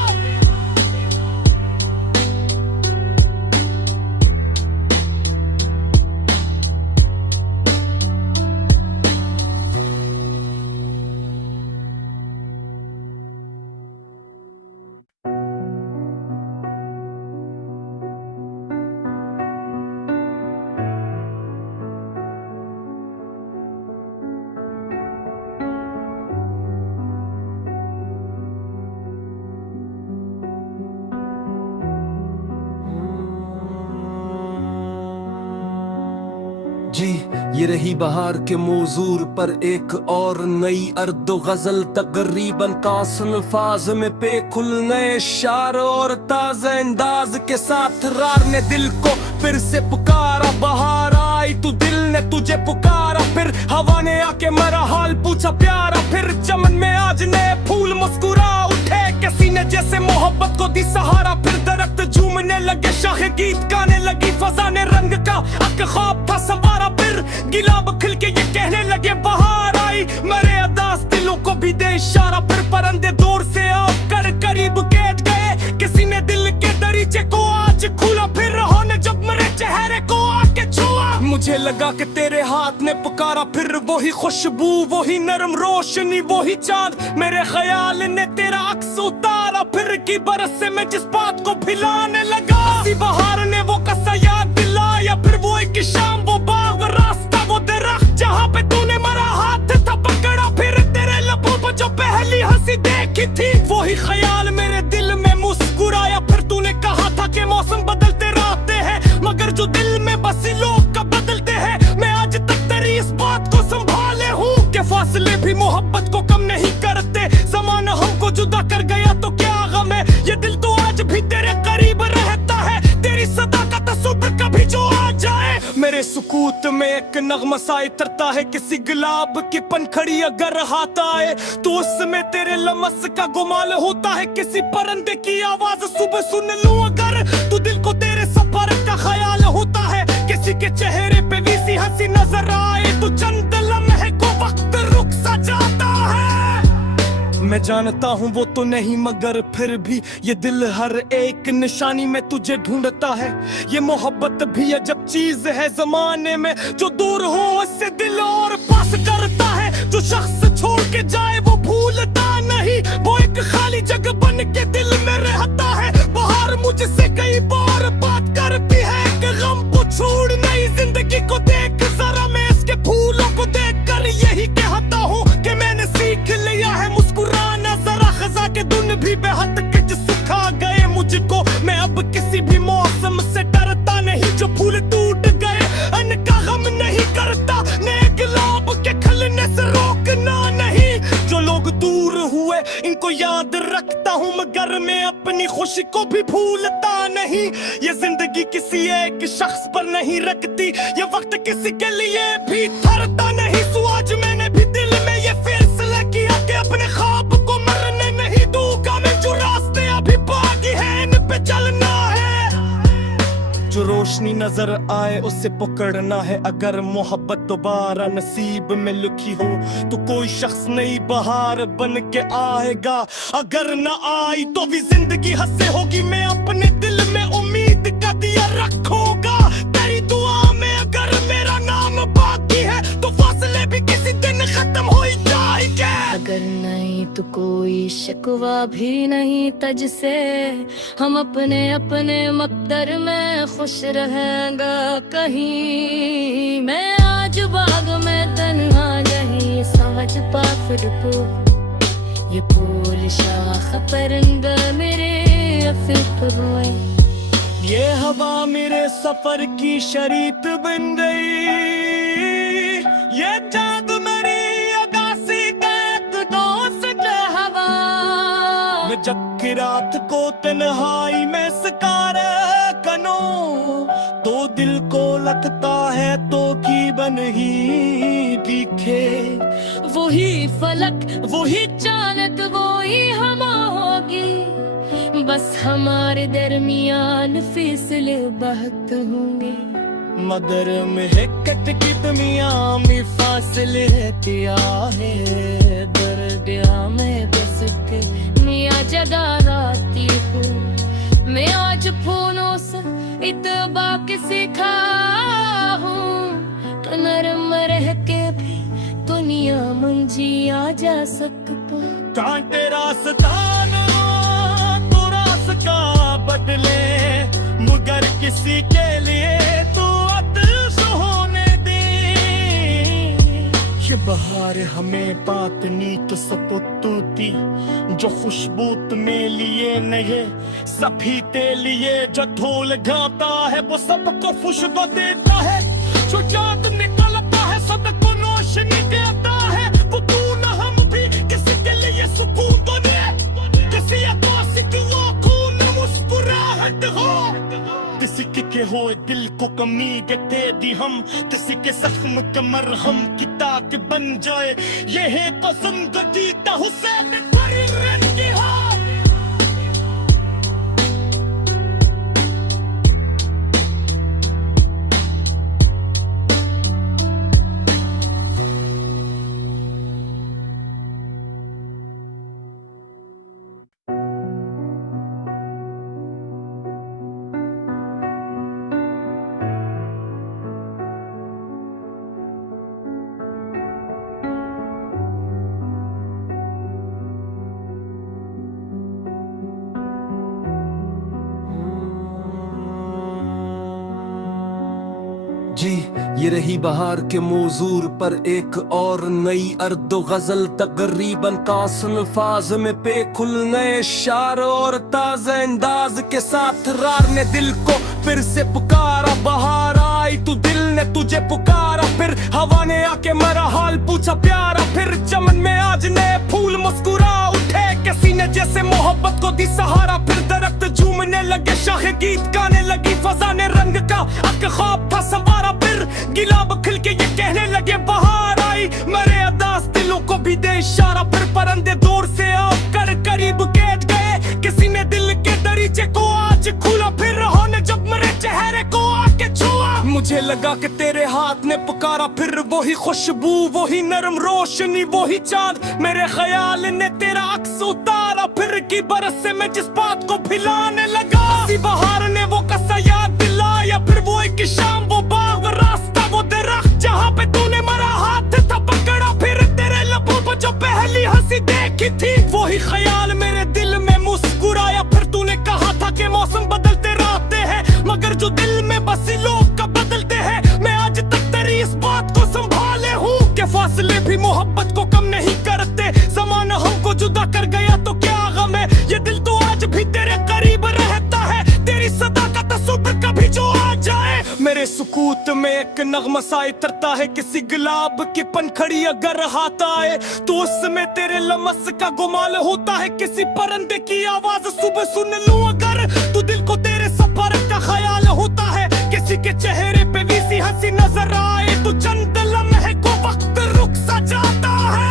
जी ये रही बहार के मौजूर पर एक और नई अर्द गजल, तकरीबन कास अल्फाज में पे खुल नए शार और ताज़ा अंदाज के साथ रार ने दिल को फिर से पुकारा। बहार आई तो दिल ने तुझे पुकारा, फिर हवा ने आके मेरा हाल पूछा प्यारा। फिर चमन में आज नए फूल मुस्कुरा उठे, किसी ने जैसे मोहब्बत को दी सहारा। फिर दरख्त झूमने लगे, शाखे गीत गाने लगी, फजा ने रंग का अक ख्वाब था संवारा। फिर गिलाब खिल के ये कहने लगे बहार आई, मेरे अदास दिलों को भी दे इशारा। फिर परंदे दूर से आकर करीब कैद गए, किसी ने दिल के दरीचे को आज खोला। फिर रहो ने जब मेरे चेहरे को आके छुआ, मुझे लगा कि तेरे हाथ ने पुकारा। फिर वही खुशबू, वही नरम रोशनी, वही चांद मेरे ख्याल ने तेरा अक्स उतारा। फिर की बरस से मैं जिस बात को भिलाने लगा, इसी बहार ने वो कसा याद दिलाया। फिर वो एक शाम, वो बाग, वो रास्ता, वो दरख्त जहाँ पे तूने मेरा हाथ था पकड़ा। फिर तेरे लबों पर जो पहली हंसी देखी थी, वही ख्याल मेरे दिल में मुस्कुराया। फिर तूने कहा था कि मौसम बदलते रहते हैं, मगर जो दिल में बसी लोग का बदलते हैं। मैं आज तक तेरी इस बात को संभाले हूँ कि फासले भी मोहब्बत को कम नहीं करते। ज़माना हमको जुदा कर गया तो क्या गम है, ये दिल तो आज भी तेरे करीब रहता है। तेरी सदा का तस्वीर कभी जो आ जाए, मेरे सुकूत में एक नगमा सा इतरता है। किसी गुलाब की पनखड़ी अगर हाथ आए तो उसमें तेरे लमस का गुमाल होता है। किसी परंदे की आवाज सुबह सुन लूं अगर, तो दिल को तेरे सफर का ख्याल होता है। किसी के चेहरे पे भी सी हंसी नजर आए तो चंद लम्हे को वक्त रुक सा जाता है। मैं जानता हूँ वो तो नहीं, मगर फिर भी ये दिल हर एक निशानी में तुझे ढूंढता है। ये मोहब्बत भी अजब चीज है जमाने में, जो दूर हो उससे दिल और पास करता है। जो शख्स छोड़ के जाए वो भूलता नहीं, वो एक खाली जगह बन के दिल में रहता है। बहार मुझसे कई बार बात करती है कि गम को छोड़ नई जिंदगी को देख जरा। मैं इसके फूलों को देख कर यही कहता हूँ कि मैंने सीख लिया है मुस्कुराना जरा। खजा के धुन भी बेहद किच सिखा गए मुझको, मैं अब किसी भी मौसम से डरता नहीं। जो फूल टूट गए उनका गम नहीं करता, नए गुलाब के खिलने से रोकना नहीं। जो लोग दूर हुए इनको याद रखता हूँ, मगर मैं अपनी खुशी को भी भूलता नहीं। ये जिंदगी किसी एक शख्स पर नहीं रखती, ये वक्त किसी के लिए भी ठहरता नहीं। सो आज मैंने भी दिल में ये फैसला किया कि अपने ख्वाब को मरने नहीं दूंगा मैं। जो रास्ते अभी बाकी हैं इन पे चलना है, जो रोशनी नजर आए उसे पकड़ना है। अगर मोहब्बत दोबारा नसीब में लिखी हो तो कोई शख्स नई बहार बन के आएगा। अगर न आई तो भी जिंदगी हंसे होगी। मैं अपने दिल में उम्मीद का दिया रखूंगा तेरी दुआ में। अगर मेरा नाम बाकी है तो फासले भी किसी दिन खत्म हो ही जाएंगे। अगर नहीं तो कोई शिकवा भी नहीं तुझसे, हम अपने अपने मकदर में खुश रहेंगा कहीं। मैं आज बाग में तन्हा नहीं समझ पा खुद को, ये फूल शाख परिंदा मेरे अफीफ हुए। ये हवा मेरे सफर की शरीक बन गई, ये चाँद मेरी अगासी का एक दोस्त हवा। मैं जब की रात को तन्हाई में सकार कनो, तो दिल को लगता है तो की बन ही दिखे। वही फलक, वही चालक, वही हवा होगी, बस हमारे दरमियान फैसले बहुत होंगे। मगर महकत की दुनिया में फासले दिया है। दर्दिया में बस के मिया जगा राती हूँ। मैं आज फूलों से इत्बाक सीखा हूँ, तो नरम रह के भी दुनिया मंजी आ जा सकता। कांटे रास्ता ना तो रास्ता बदले, मगर किसी के लिए तो आतिश होने दे। ये बहार हमें बात नी तो सपुतूती, जो खुशबू तुम्हें लिए नहीं सभी ते लिए। जो ढोल गाता है वो सबको खुशबू देता है, जो याद उम्मीद दे हम किसी के जख्म के मरहम की ताक बन जाए। ये है पसंदीदा हुसैन बड़ी रंगी हो। जी ये रही बहार के मौजूर पर एक और नई अर्द गजल, तकरीबन तासनफाज में पेकुल नए शार और ताज़ा अंदाज के साथ रार ने दिल को फिर से पुकारा। बहार आई तो दिल ने तुझे पुकारा, फिर हवा ने आके मेरा हाल पूछा प्यारा। फिर चमन में आज नए फूल मुस्कुरा उठे, किसी ने जैसे मोहब्बत को दी सहारा। फिर दरख्त झूमने लगे, शाखे गीत गाने लगी, फजा ने रंग का अक ख्वाब था संवारा। फिर गिलाब खिल के ये कहने लगे बहार आई, मेरे अदास दिलों को भी दे इशारा। फिर परंदे दूर से आकर करीब कैद गए, किसी ने दिल के दरीचे को आज खुला। फिर रहो ने जब मेरे चेहरे को आके छुआ, मुझे लगा कि तेरे हाथ ने पुकारा। फिर वही खुशबू, वही नरम रोशनी, वही चांद, मेरे ख्याल ने तेरा अक्स उतारा। फिर की बरस से मैं जिस बात को भिलाने लगा, इसी बहार ने वो कसा याद दिलाया। फिर वो एक शाम, वो बाग, रास्ता, वो दरख्त जहाँ पे तूने मेरा हाथ था पकड़ा। फिर तेरे लबों पर जो पहली हंसी देखी थी, वही ख्याल मेरे दिल में मुस्कुराया। फिर तूने कहा था कि मौसम बदलते रहते हैं, मगर जो दिल में बसी लोग का बदलते हैं। मैं आज तक तेरी इस बात को संभाले हूँ कि फासले भी मोहब्बत को कम नहीं करते। ज़माना हमको जुदा कर गया तो क्या गम है, ये दिल तो आज भी तेरे करीब रहता है। तेरी सदा का तस्वीर कभी जो आ जाए, मेरे सुकूत में एक नगमा सा इतरता है। किसी गुलाब की पनखड़ी अगर हाथ आए तो उसमें तेरे लमस का गुमाल होता है। किसी परिंदे की आवाज सुबह सुन लूं अगर, तो दिल को तेरे सफर का ख्याल होता है। किसी के चेहरे पे भी सी हंसी नजर आए तो चंद लम्हे को वक्त रुक सा जाता है।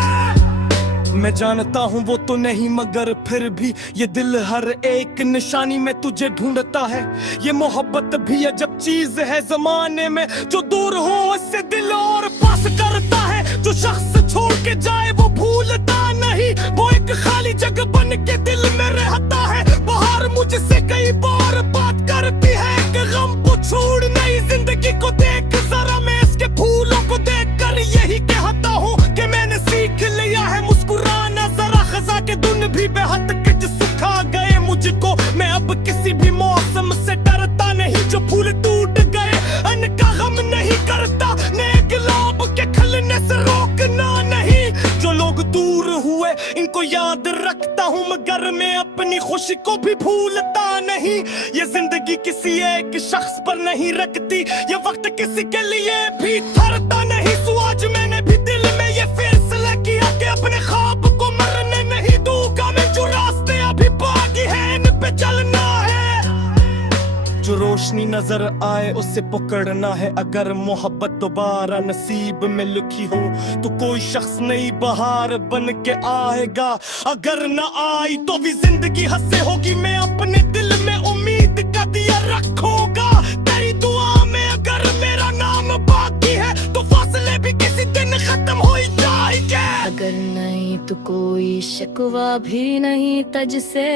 मैं जानता हूँ वो तो नहीं, मगर फिर भी ये दिल हर एक निशानी में तुझे ढूंढता है। ये मोहब्बत भी अजब चीज है जमाने में, जो दूर हो उससे दिल और पास करता है। जो शख्स छोड़ के जाए वो भूलता नहीं, वो एक खाली जगह बन के दिल में रहता है। बहार मुझसे कई बार बात करती है कि गम को छोड़ नई जिंदगी को देख जरा। मैं इसके फूलों को देख कर यही कहता हूँ कि मैंने सीख लिया है मुस्कुराना जरा। खजा के धुन भी बेहद किच सुखा गए मुझको, मैं अब किसी भी मौसम से डरता नहीं। जो फूल टूट गए उनका गम नहीं करता, नए गुलाब के खिलने से रोकना नहीं। जो लोग दूर हुए इनको याद रखता हूँ, मगर मैं अपनी खुशी को भी भूलता नहीं। ये जिंदगी किसी एक शख्स पर नहीं रखती, ये वक्त किसी के लिए भी ठहरता नहीं। तो आज मैंने भी दिल में ये फैसला किया कि अपने ख्वाब को मरने नहीं दूंगा मैं। जो रास्ते अभी बाकी है इन पे चलना है, जो रोशनी नजर आए उसे पकड़ना है। अगर मोहब्बत दोबारा नसीब में लिखी हो तो कोई शख्स नई बहार बन के आएगा। अगर न आई तो भी जिंदगी हंसे होगी, मैं अपने दिल में उम्मीद का दिया रखूंगा। तेरी दुआ में अगर मेरा नाम बाकी है तो फासले भी किसी दिन खत्म हो ही जाएंगे। अगर नहीं तो कोई शिकवा भी नहीं तुझसे,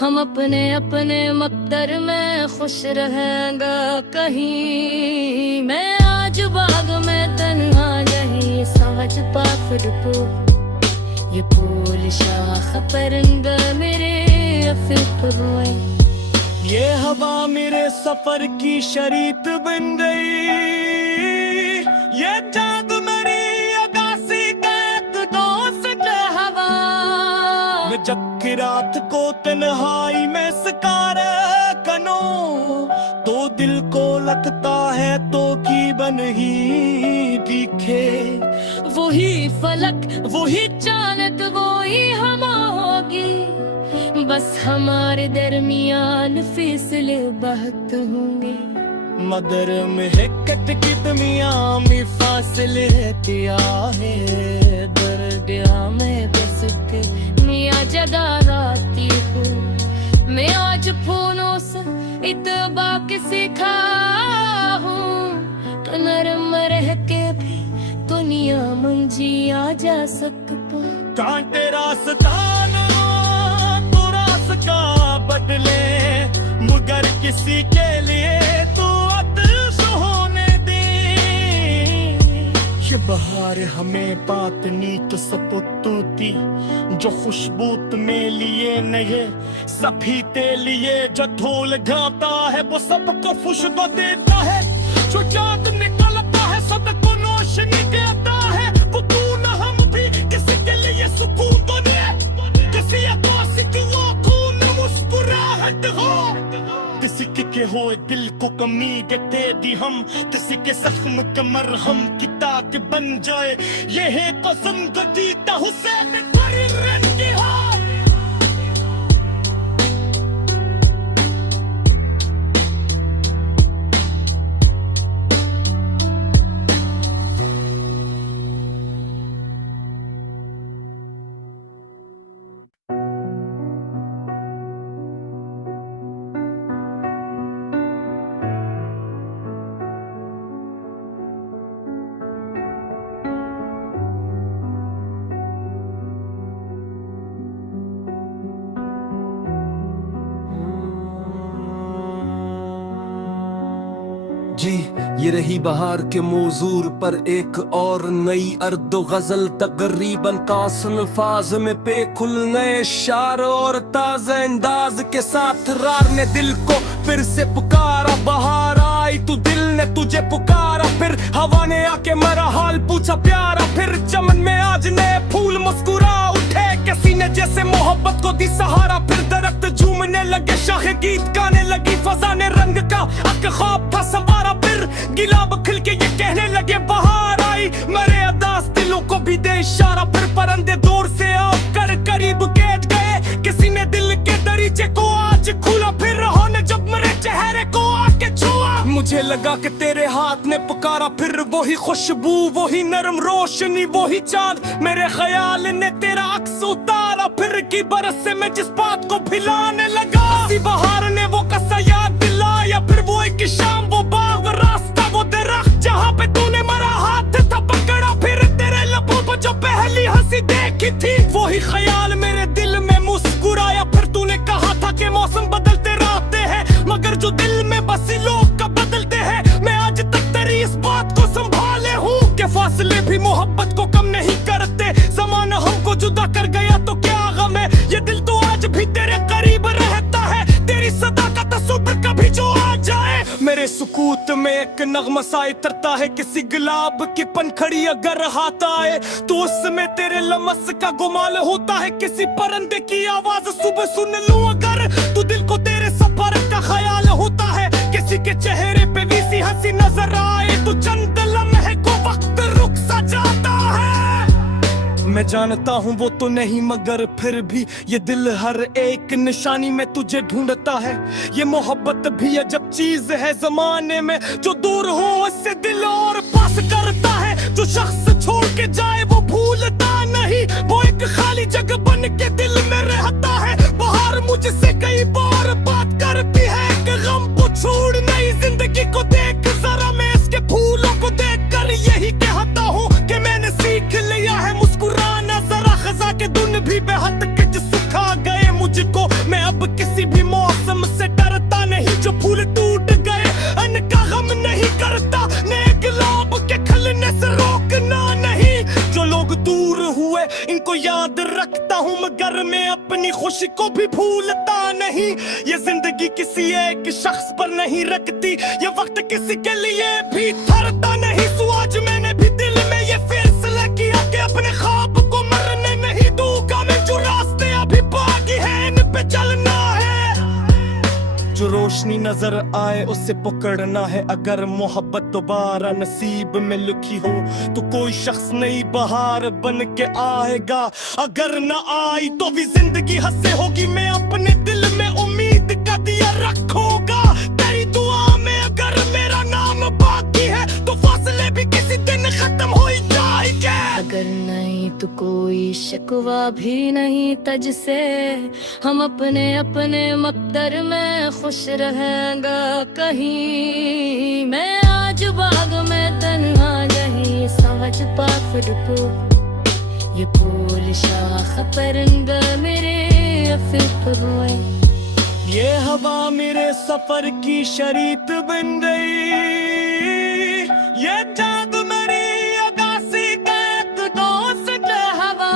हम अपने अपने मकदर में खुश रहेंगा कहीं। मैं आज बाग में तन्हा यही सोचता खुद को, ये फूल शाख परिंदा मेरे अफीक रोए। ये हवा मेरे सफर की शरीक बन गई, ये चाँद मेरी अगासी का एक दोस्त हवा। मैं जग की रात को तन्हाई में सकारा कनो, तो दिल को लगता है तो की बन ही दिखे। वही फलक, वही चालत, वही हवा होगी, बस हमारे दरमियान फैसले बहुत होंगे। मगर महकत कितमियां में फासले दिया है दर्दिया में बस के मिया जगा राती हूँ मैं आज फूलों से इतबा के सीखा हूँ तो नरम रह के भी दुनिया मंजिया जा सकता कांटे रास्ता ना तो रास्ता बदले मगर किसी के लिए तो अतश होने दे ये बहार हमें बात नीत सपुतूती जो खुशबूत में लिए नए सभी ते लिए जो ढोल गाता है वो सबको खुशबू देता है जो चाँद निकलता है सबको रोशनी देता है वो तू न हम भी किसी के लिए सुकून तो दे किसी आकाश की वो खून मुस्कुराहट हो किसी के हो दिल को कमी दे दी हम किसी के जख्म के मरहम की ताक बन जाए ये है कसम गदीता हुसैन बड़ी रन की हो जी ये रही बहार के मौजूर पर एक और नई अर्दो गजल तकरीबन तासन अल्फाज में पेकुल नए शार और ताज़ा अंदाज के साथ रार ने दिल को फिर से पुकारा बहार आई तू दिल ने तुझे पुकारा फिर हवा ने आके मेरा हाल पूछा प्यारा फिर चमन में आज नए फूल मुस्कुरा उठे किसी ने जैसे मोहब्बत को दी सहारा फिर दरख्त झूमने लगे शाखे गीत गाने लगी फजा ने रंग का अक ख्वाब था संवारा फिर गिलाब खिल के ये कहने लगे बहार आई मेरे अदास दिलों को भी दे इशारा फिर परंदे दूर से आओ कर करीब कैद गए किसी ने दिल के दरीचे को आज खुला फिर रहो ने जब मेरे चेहरे को आके छुआ मुझे लगा कि तेरे हाथ ने पुकारा फिर वही खुशबू वही नरम रोशनी वही चांद मेरे ख्याल ने तेरा अक्स उतारा फिर की बरस से मैं जिस बात को भिलाने लगा इसी बहार ने वो कसा याद दिलाया फिर वो एक शाम वो बाग वो रास्ता वो दरख्त जहाँ पे तूने मेरा हाथ था पकड़ा फिर तेरे लबों पर जो पहली हंसी देखी थी वही ख्याल मेरे दिल में मुस्कुराया फिर तूने कहा था कि मौसम बदलते रहते हैं मगर जो दिल में बसी लोग का बदलते हैं मैं आज तक तेरी इस बात को संभाले हूँ कि फासले भी मोहब्बत को कम नहीं करते ज़माना हमको जुदा कर गया तो क्या गम है ये दिल तो आज भी तेरे करीब रहता है तेरी सदा का तस्वीर कभी जो आ जाए मेरे सुकूत में एक नगमा सा इतरता है किसी गुलाब की पनखड़ी अगर हाथ आए तो उसमें तेरे लमस का गुमाल होता है किसी परिंदे की आवाज सुबह सुन लूं अगर तो दिल को तेरे सफर का ख्याल होता है किसी के चेहरे पे भी सी हंसी नजर आए तो चंद लम्हे को वक्त रुक सा जाता है मैं जानता हूँ वो तो नहीं मगर फिर भी ये दिल हर एक निशानी में तुझे ढूंढता है ये मोहब्बत भी अजब चीज है जमाने में जो दूर हो उससे दिल और पास करता है जो शख्स छोड़ के जाए वो भूलता नहीं वो एक खाली जगह बन के दिल में रहता है बाहर मुझसे कई बार बात करती है कि गम को छोड़ नई जिंदगी को देख जरा मैं इसके फूलों को देख कर यही कहता हूँ कि मैंने सीख लिया है मुस्कुराना जरा खजा के धुन भी बेहद किच सुखा गए मुझको मैं अब किसी भी मौसम से डरता नहीं जो फूल टूट गए अन्न का गम नहीं करता नए गुलाब के खिलने से रोकना नहीं जो लोग दूर हुए इनको याद रखता हूँ मगर मैं अपनी खुशी को भी भूलता नहीं ये जिंदगी किसी एक शख्स पर नहीं रखती ये वक्त किसी के लिए भी ठहरता नहीं सो आज मैंने भी दिल में ये फैसला किया कि अपने ख्वाब को मरने नहीं दूंगा मैं जो रास्ते अभी बाकी है इन पे चलना है जो रोशनी नजर आए उसे पकड़ना है अगर मोहब्बत दोबारा नसीब में लिखी हो तो कोई शख्स नई बहार बन के आएगा अगर न आई तो भी जिंदगी हंसे होगी मैं अपने दिल में उम्मीद का दिया रखूंगा तेरी दुआ में अगर मेरा तो कोई शिकवा भी नहीं तुझसे, हम अपने अपने मकदर में खुश रहेंगे कहीं। मैं आज बाग में तन्हा नहीं समझता खुद को, ये फूल शाख परिंदा मेरे फिक्र हुए। ये हवा मेरे सफर की शरीक बन गई, ये चाँद मेरी अगासी का एक दोस्त हवा।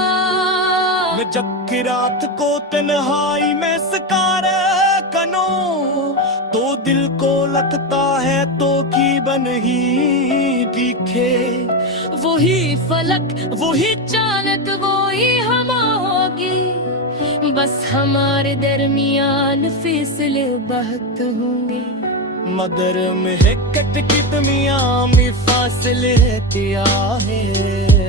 मैं जब की रात को तन्हाई में सकार कनो, तो दिल को लगता है तो की बन ही दिखे। वही फलक वही चालक वही हवा होगी, बस हमारे दरमियान फैसले बहुत होंगे। मगर में है कट कितनिया में फासले क्या है,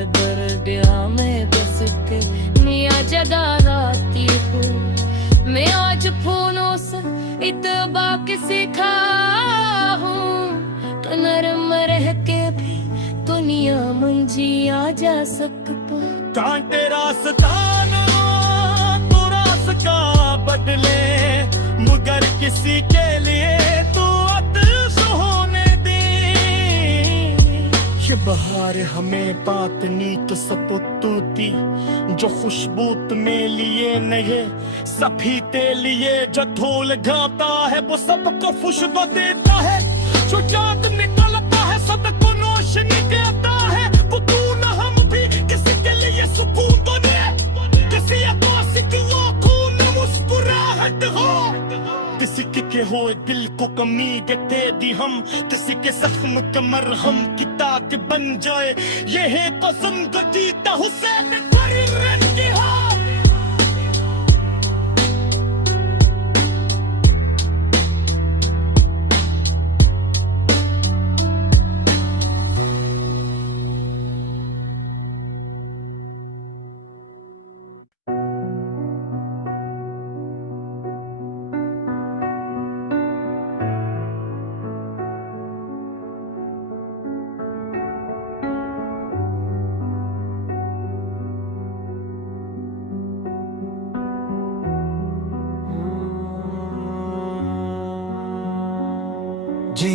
दर्दिया में बस के मिया जगा राती हूँ। मैं आज फोनों से इतबा के सीखा हूँ, तो नरम रह के भी दुनिया मंजी आ जा सकता। कांटे रास्ता का बदले, मगर किसी के लिए तो अतस होने दे। ये बहार हमें बात नीत सपुतूती, जो खुशबू में लिए नहीं सभी ते लिए। जो धूल गाता है वो सबको खुशबू देता है, जो चाँद निकलता है सबको रोशनी देता है। वो तू न हम भी किसी के लिए सुकून तो दे, किसी आकाश की हो, किसी के हो दिल को कमी देते दी हम, किसी के जख्म के मरहम की ताक बन जाए। ये है पसंदीदा हुसैन फरीद की हो। जी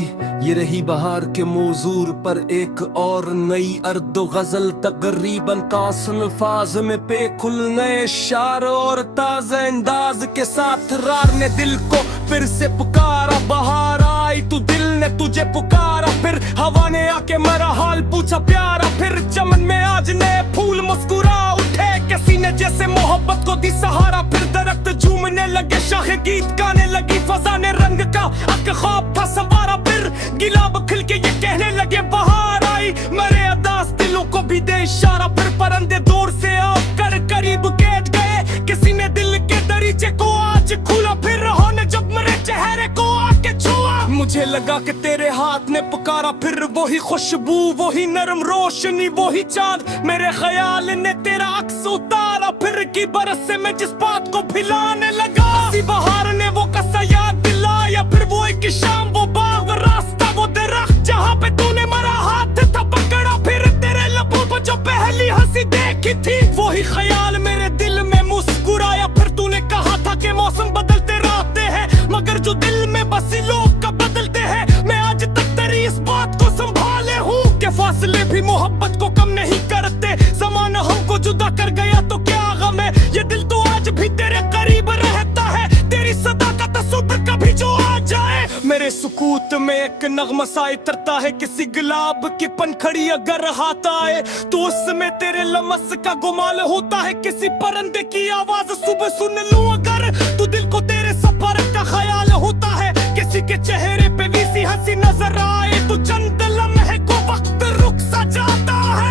ये रही बहार के मौजूर पर एक और नई अर्दो गजल, तकरीबन तासन अल्फाज में पे खुल नए शार और ताज़ा अंदाज के साथ रार ने दिल को फिर से पुकारा। बहार आई तो दिल ने तुझे पुकारा, फिर हवा ने आके मेरा हाल पूछा प्यारा। फिर चमन में आज नए फूल मुस्कुरा उठे, किसी ने जैसे मोहब्बत को दी सहारा। फिर दरख्त झूमने लगे, शाखे गीत गाने लगी, फजा ने रंग का अक ख्वाब था संवारा। फिर गिलाब खिल के ये कहने लगे बहार आई, मेरे अदास दिलों को भी दे इशारा। फिर परंदे दूर से आकर करीब कैद गए, किसी ने दिल के दरीचे को आज खोला। फिर रहो ने जब मेरे चेहरे को आके छुआ, मुझे लगा कि तेरे हाथ ने पुकारा। फिर वही खुशबू वही नरम रोशनी वही चांद, मेरे ख्याल ने तेरा अक्स उतारा। फिर की बरस से मैं जिस बात को भिलाने लगा, इसी बहार ने वो कसा याद दिलाया। फिर वो एक शाम वो बाग वो रास्ता वो दरख्त जहाँ पे तूने मेरा हाथ था पकड़ा। फिर तेरे लबों पर जो पहली हंसी देखी थी, वही ख्याल मेरे दिल में मुस्कुराया। फिर तूने कहा था कि मौसम बदलते रहते हैं, मगर जो दिल में बसी लोग का बदलते हैं। मैं आज तक तेरी इस बात को संभाले हूँ कि फासले भी मोहब्बत को कम नहीं करते। ज़माना हमको जुदा कर गया तो क्या गम है, ये दिल तो आज भी तेरे करीब रहता है। तेरी सदा का तस्वीर कभी जो आ जाए, मेरे सुकूत में एक नगमा सा इतरता है। किसी गुलाब की पनखड़ी अगर हाथ आए, तो उसमें तेरे लमस का गुमाल होता है। किसी परिंदे की आवाज सुबह सुन लूं अगर, तो दिल को तेरे सफर का ख्याल होता है। किसी के चेहरे पे भी सी हंसी नजर आए, तो चंद लम्हे को वक्त रुक सा जाता है।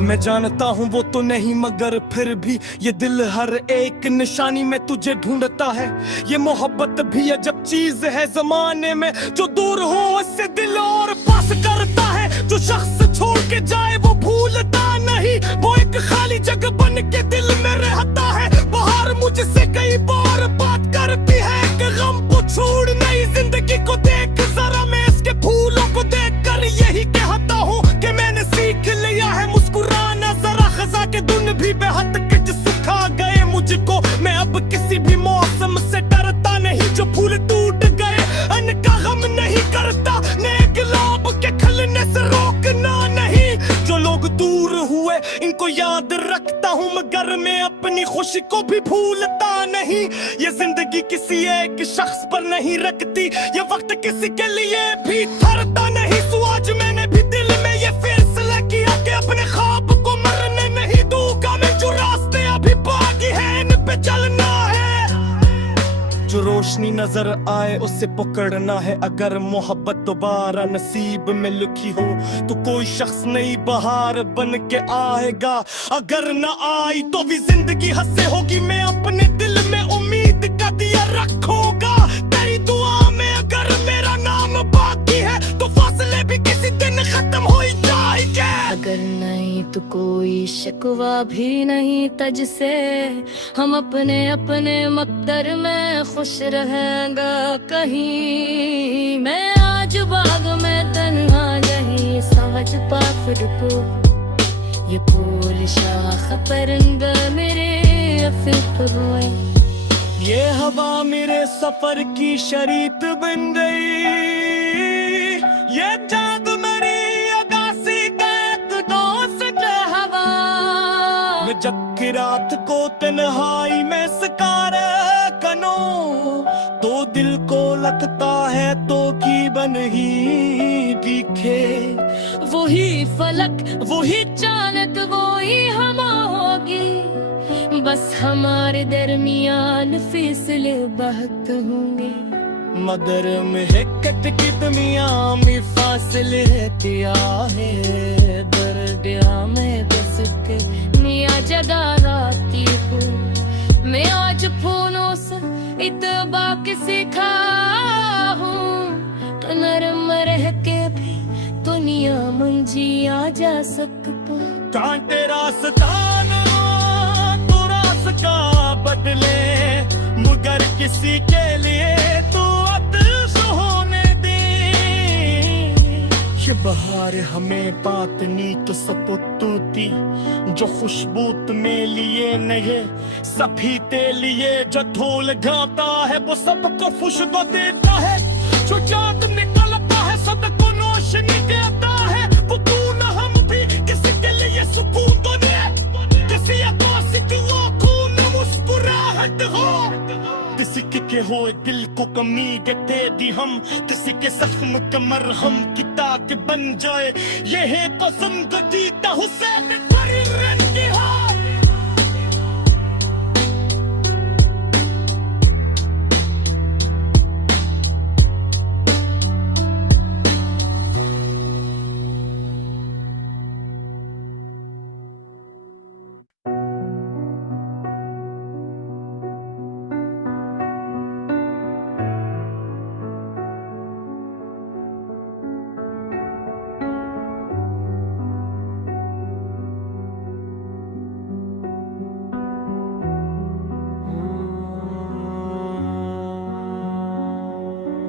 मैं जानता हूँ वो तो नहीं, मगर फिर भी ये दिल हर एक निशानी में तुझे ढूंढता है। ये मोहब्बत भी अजब चीज है जमाने में, जो दूर हो उससे दिल और पास करता है। जो शख्स छोड़ के जाए वो भूलता नहीं, वो एक खाली जगह बन के दिल में रहता है। बाहर मुझसे कई बार बात करती है कि गम को छोड़ नई जिंदगी को देख जरा। मैं इसके फूलों को देख कर यही कहता हूँ कि मैंने सीख लिया है मुस्कुराना। जरा खजा इनको याद रखता हूँ मगर मैं अपनी खुशी को भी भूलता नहीं। ये जिंदगी किसी एक शख्स पर नहीं रखती, ये वक्त किसी के लिए भी ठहरता नहीं। तो आज मैंने भी दिल में ये फैसला किया कि अपने ख्वाब को मरने नहीं दूंगा मैं। जो रास्ते अभी बाकी है इन पे चलना है। जो रोशनी नजर आए उसे पकड़ना है। अगर मोहब्बत दोबारा नसीब में लिखी हो तो कोई शख्स नई बहार बन के आएगा। अगर न आई तो भी जिंदगी हंसे होगी। मैं अपने दिल में उम्मीद का दिया रखूंगा तेरी दुआ में। अगर मेरा नाम बाकी है तो फासले भी किसी दिन खत्म हो ही जाएंगे। अगर नहीं तो कोई शिकवा भी नहीं तुझसे, हम अपने अपने मकदर में खुश रहेंगा कहीं। मैं आज बाग में तन्हा नहीं समझ पा खुद को, ये फूल शाख परिंदा मेरे फिक्र हुए। ये हवा मेरे सफर की शरीक बन गई, ये चाँद मेरी अगासी का एक दोस्त हवा। मैं जब की रात को तन्हाई में सकार कनो तो दिल को लगता है तो की बन ही दिखे। वही फलक वही चालक वही हम होगी, बस हमारे दरमियान फैसले बहुत होंगे। मगर महकत की दुनिया में फासले दिया है। दर्दिया में बस के निया जगा राती हूँ। मैं आज फूलों से इत्बाक सीखा हूँ, तो नरम रह के भी दुनिया मंजी आ जा सकता। कांटे रास्ता ना तो रास्ता बदले, मगर किसी के लिए तो अदस होने दे। ये बहार हमें बात नी तो सपुतूती, जो खुशबू में लिए नहीं सभी ते लिए। जो ढोल गाता है वो सबको खुशबू देता है। जो चाँद निकलता है सबको रोशनी देता है। वो तू न हम भी किसी के लिए सुकून तो दे, किसी आकाश की आँखों में मुस्कुराहट हो। किसी के हो दिल को कमी देते दी हम, किसी के जख्म कमर हम की ताक बन जाए। ये है कसम गदीता हुसैन बड़ी रन की हो।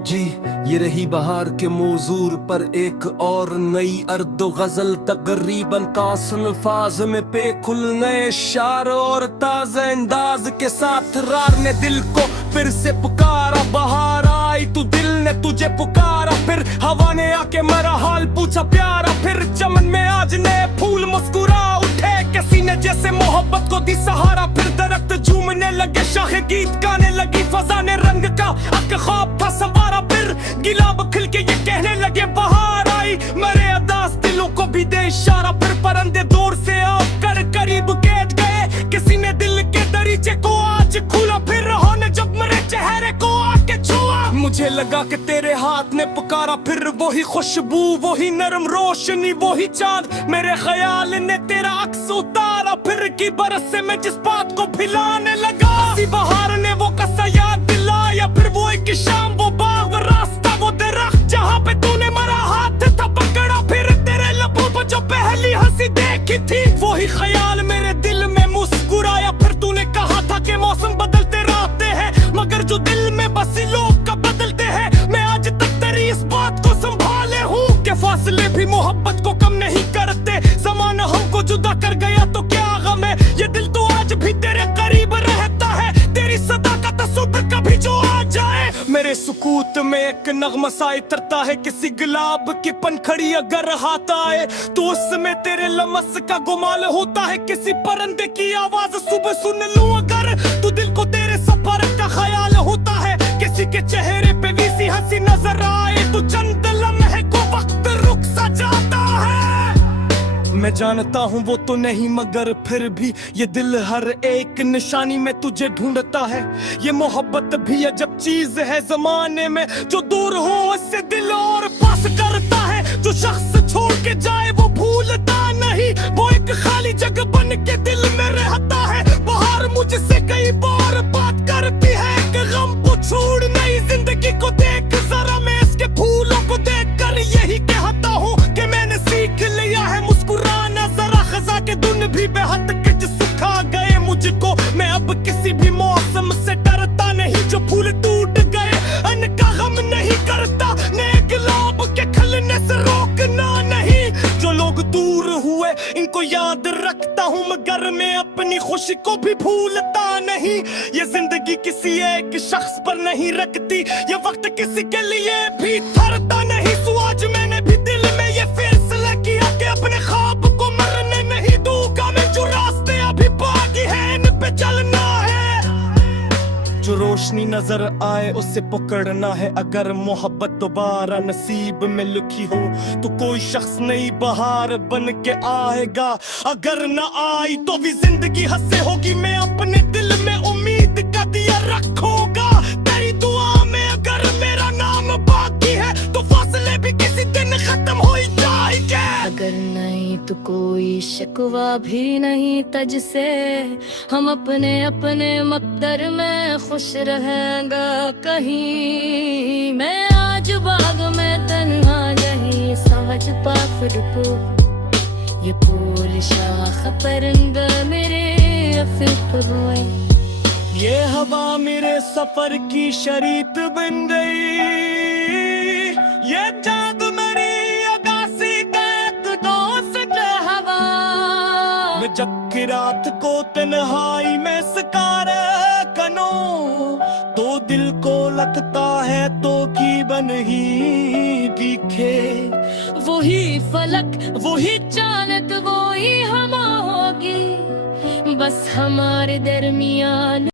जी ये रही बहार के मौजूर पर एक और नई अर्द गजल। तकरीबन तासन अल्फाज में पेकुल नए शार और ताज़ा अंदाज के साथ रार ने दिल को फिर से पुकारा। बहार आई तो दिल ने तुझे पुकारा, फिर हवा ने आके मेरा हाल पूछा प्यारा। फिर चमन में आज नए फूल मुस्कुरा उठे, किसी ने जैसे मोहब्बत को दी सहारा। फिर दरख्त झूमने लगे, शाखे गीत गाने लगी, फजा ने रंग का अक ख्वाब था संवारा। फिर गिलाब खिल के ये कहने लगे बहार आई, मेरे अदास दिलों को भी दे इशारा। फिर परंदे दूर से आकर करीब कैद गए, किसी ने दिल के दरीचे को आज खुला। फिर रहो ने जब मेरे चेहरे को आके छुआ, मुझे लगा कि तेरे हाथ ने पुकारा। फिर वही खुशबू वही नरम रोशनी वही चांद, मेरे ख्याल ने तेरा अक्स उतारा। फिर की बरस से मैं जिस बात को भिलाने लगा, इसी बहार ने वो कसा याद दिलाया। फिर वो एक शाम वो बाग रास्ता वो दरख्त जहाँ पे तूने मेरा हाथ था पकड़ा। फिर तेरे लबों पर जो पहली हंसी देखी थी वही ख्याल मेरे दिल में मुस्कुराया। फिर तूने कहा था कि मौसम बदलते रहते हैं, मगर जो दिल में बसी लोग का बदलते हैं। मैं आज तक तेरी इस बात को संभाले हूँ कि फासले भी मोहब्बत को कम नहीं करते। ज़माना हमको जुदा कर गया तो क्या गम है, ये दिल तो आज भी तेरे करीब रहता है। तेरी सदा का तस्वीर कभी जो आ जाए, मेरे सुकूत में एक नगमा सा इतरता है। किसी गुलाब की पनखड़ी अगर हाथ आए तो उसमें तेरे लमस का गुमाल होता है किसी परंदे की आवाज सुबह सुन लूं अगर तो दिल को तेरे सफर का ख्याल होता है किसी के चेहरे पे भी सी हंसी नजर आए तो चंद लम्हे को वक्त रुक सा जाता है। मैं जानता हूँ वो तो नहीं मगर फिर भी ये दिल हर एक निशानी में तुझे ढूंढता है। ये मोहब्बत भी अजब चीज है जमाने में जो दूर हो उससे दिल और पास करता है। जो शख्स छोड़ के जाए वो भूलता नहीं वो एक खाली जगह बन के दिल में रहता है। बाहर मुझसे कई बार बात करती है कि गम को छोड़ नई जिंदगी को देख जरा मैं इसके फूलों को देख कर यही कहता हूँ कि मैंने सीख लिया है मुस्कुराना जरा खजा के धुन भी बेहद किच सिखा गए मुझको। मैं अब किसी भी मौसम से डरता नहीं जो फूल टूट गए अन्न का गम नहीं करता नए गुलाब के खिलने से रोकना नहीं। जो लोग दूर हुए इनको याद रखता हूँ मगर मैं अपनी खुशी को भी भूलता नहीं। ये जिंदगी किसी एक शख्स पर नहीं रखती ये वक्त किसी के लिए भी ठहरता नहीं। तो आज मैंने भी दिल में ये फैसला किया कि अपने ख्वाब को मरने नहीं दूंगा मैं। जो रास्ते अभी बाकी है इन पे चलना है। जो रोशनी नजर आए उसे पकड़ना है अगर मोहब्बत दोबारा नसीब में लिखी हो तो कोई शख्स नई बहार बन के आएगा। अगर न आई तो भी जिंदगी हंसे होगी मैं अपने दिल में उम्मीद का दिया रखूंगा। तेरी दुआ में अगर मेरा नाम बाकी है तो फासले भी किसी दिन खत्म हो ही जाएंगे। अगर नहीं तो कोई शिकवा भी नहीं तुझसे हम अपने अपने मकदर में खुश रहेंगा कहीं। मैं आज बाग में तन्हा नहीं समझ पा खुद को ये फूल शाख परिंदा मेरे फिर रोए। ये हवा मेरे सफर की शरीत बन गई ये चाँद मेरी अगासी का एक दोस्त हवा। मैं जग की रात को तन्हाई में सकार कनो तो दिल को लगता है तो की बन ही दिखे। वही फलक वही चालत वही हवा होगी बस हमारे दरमियान।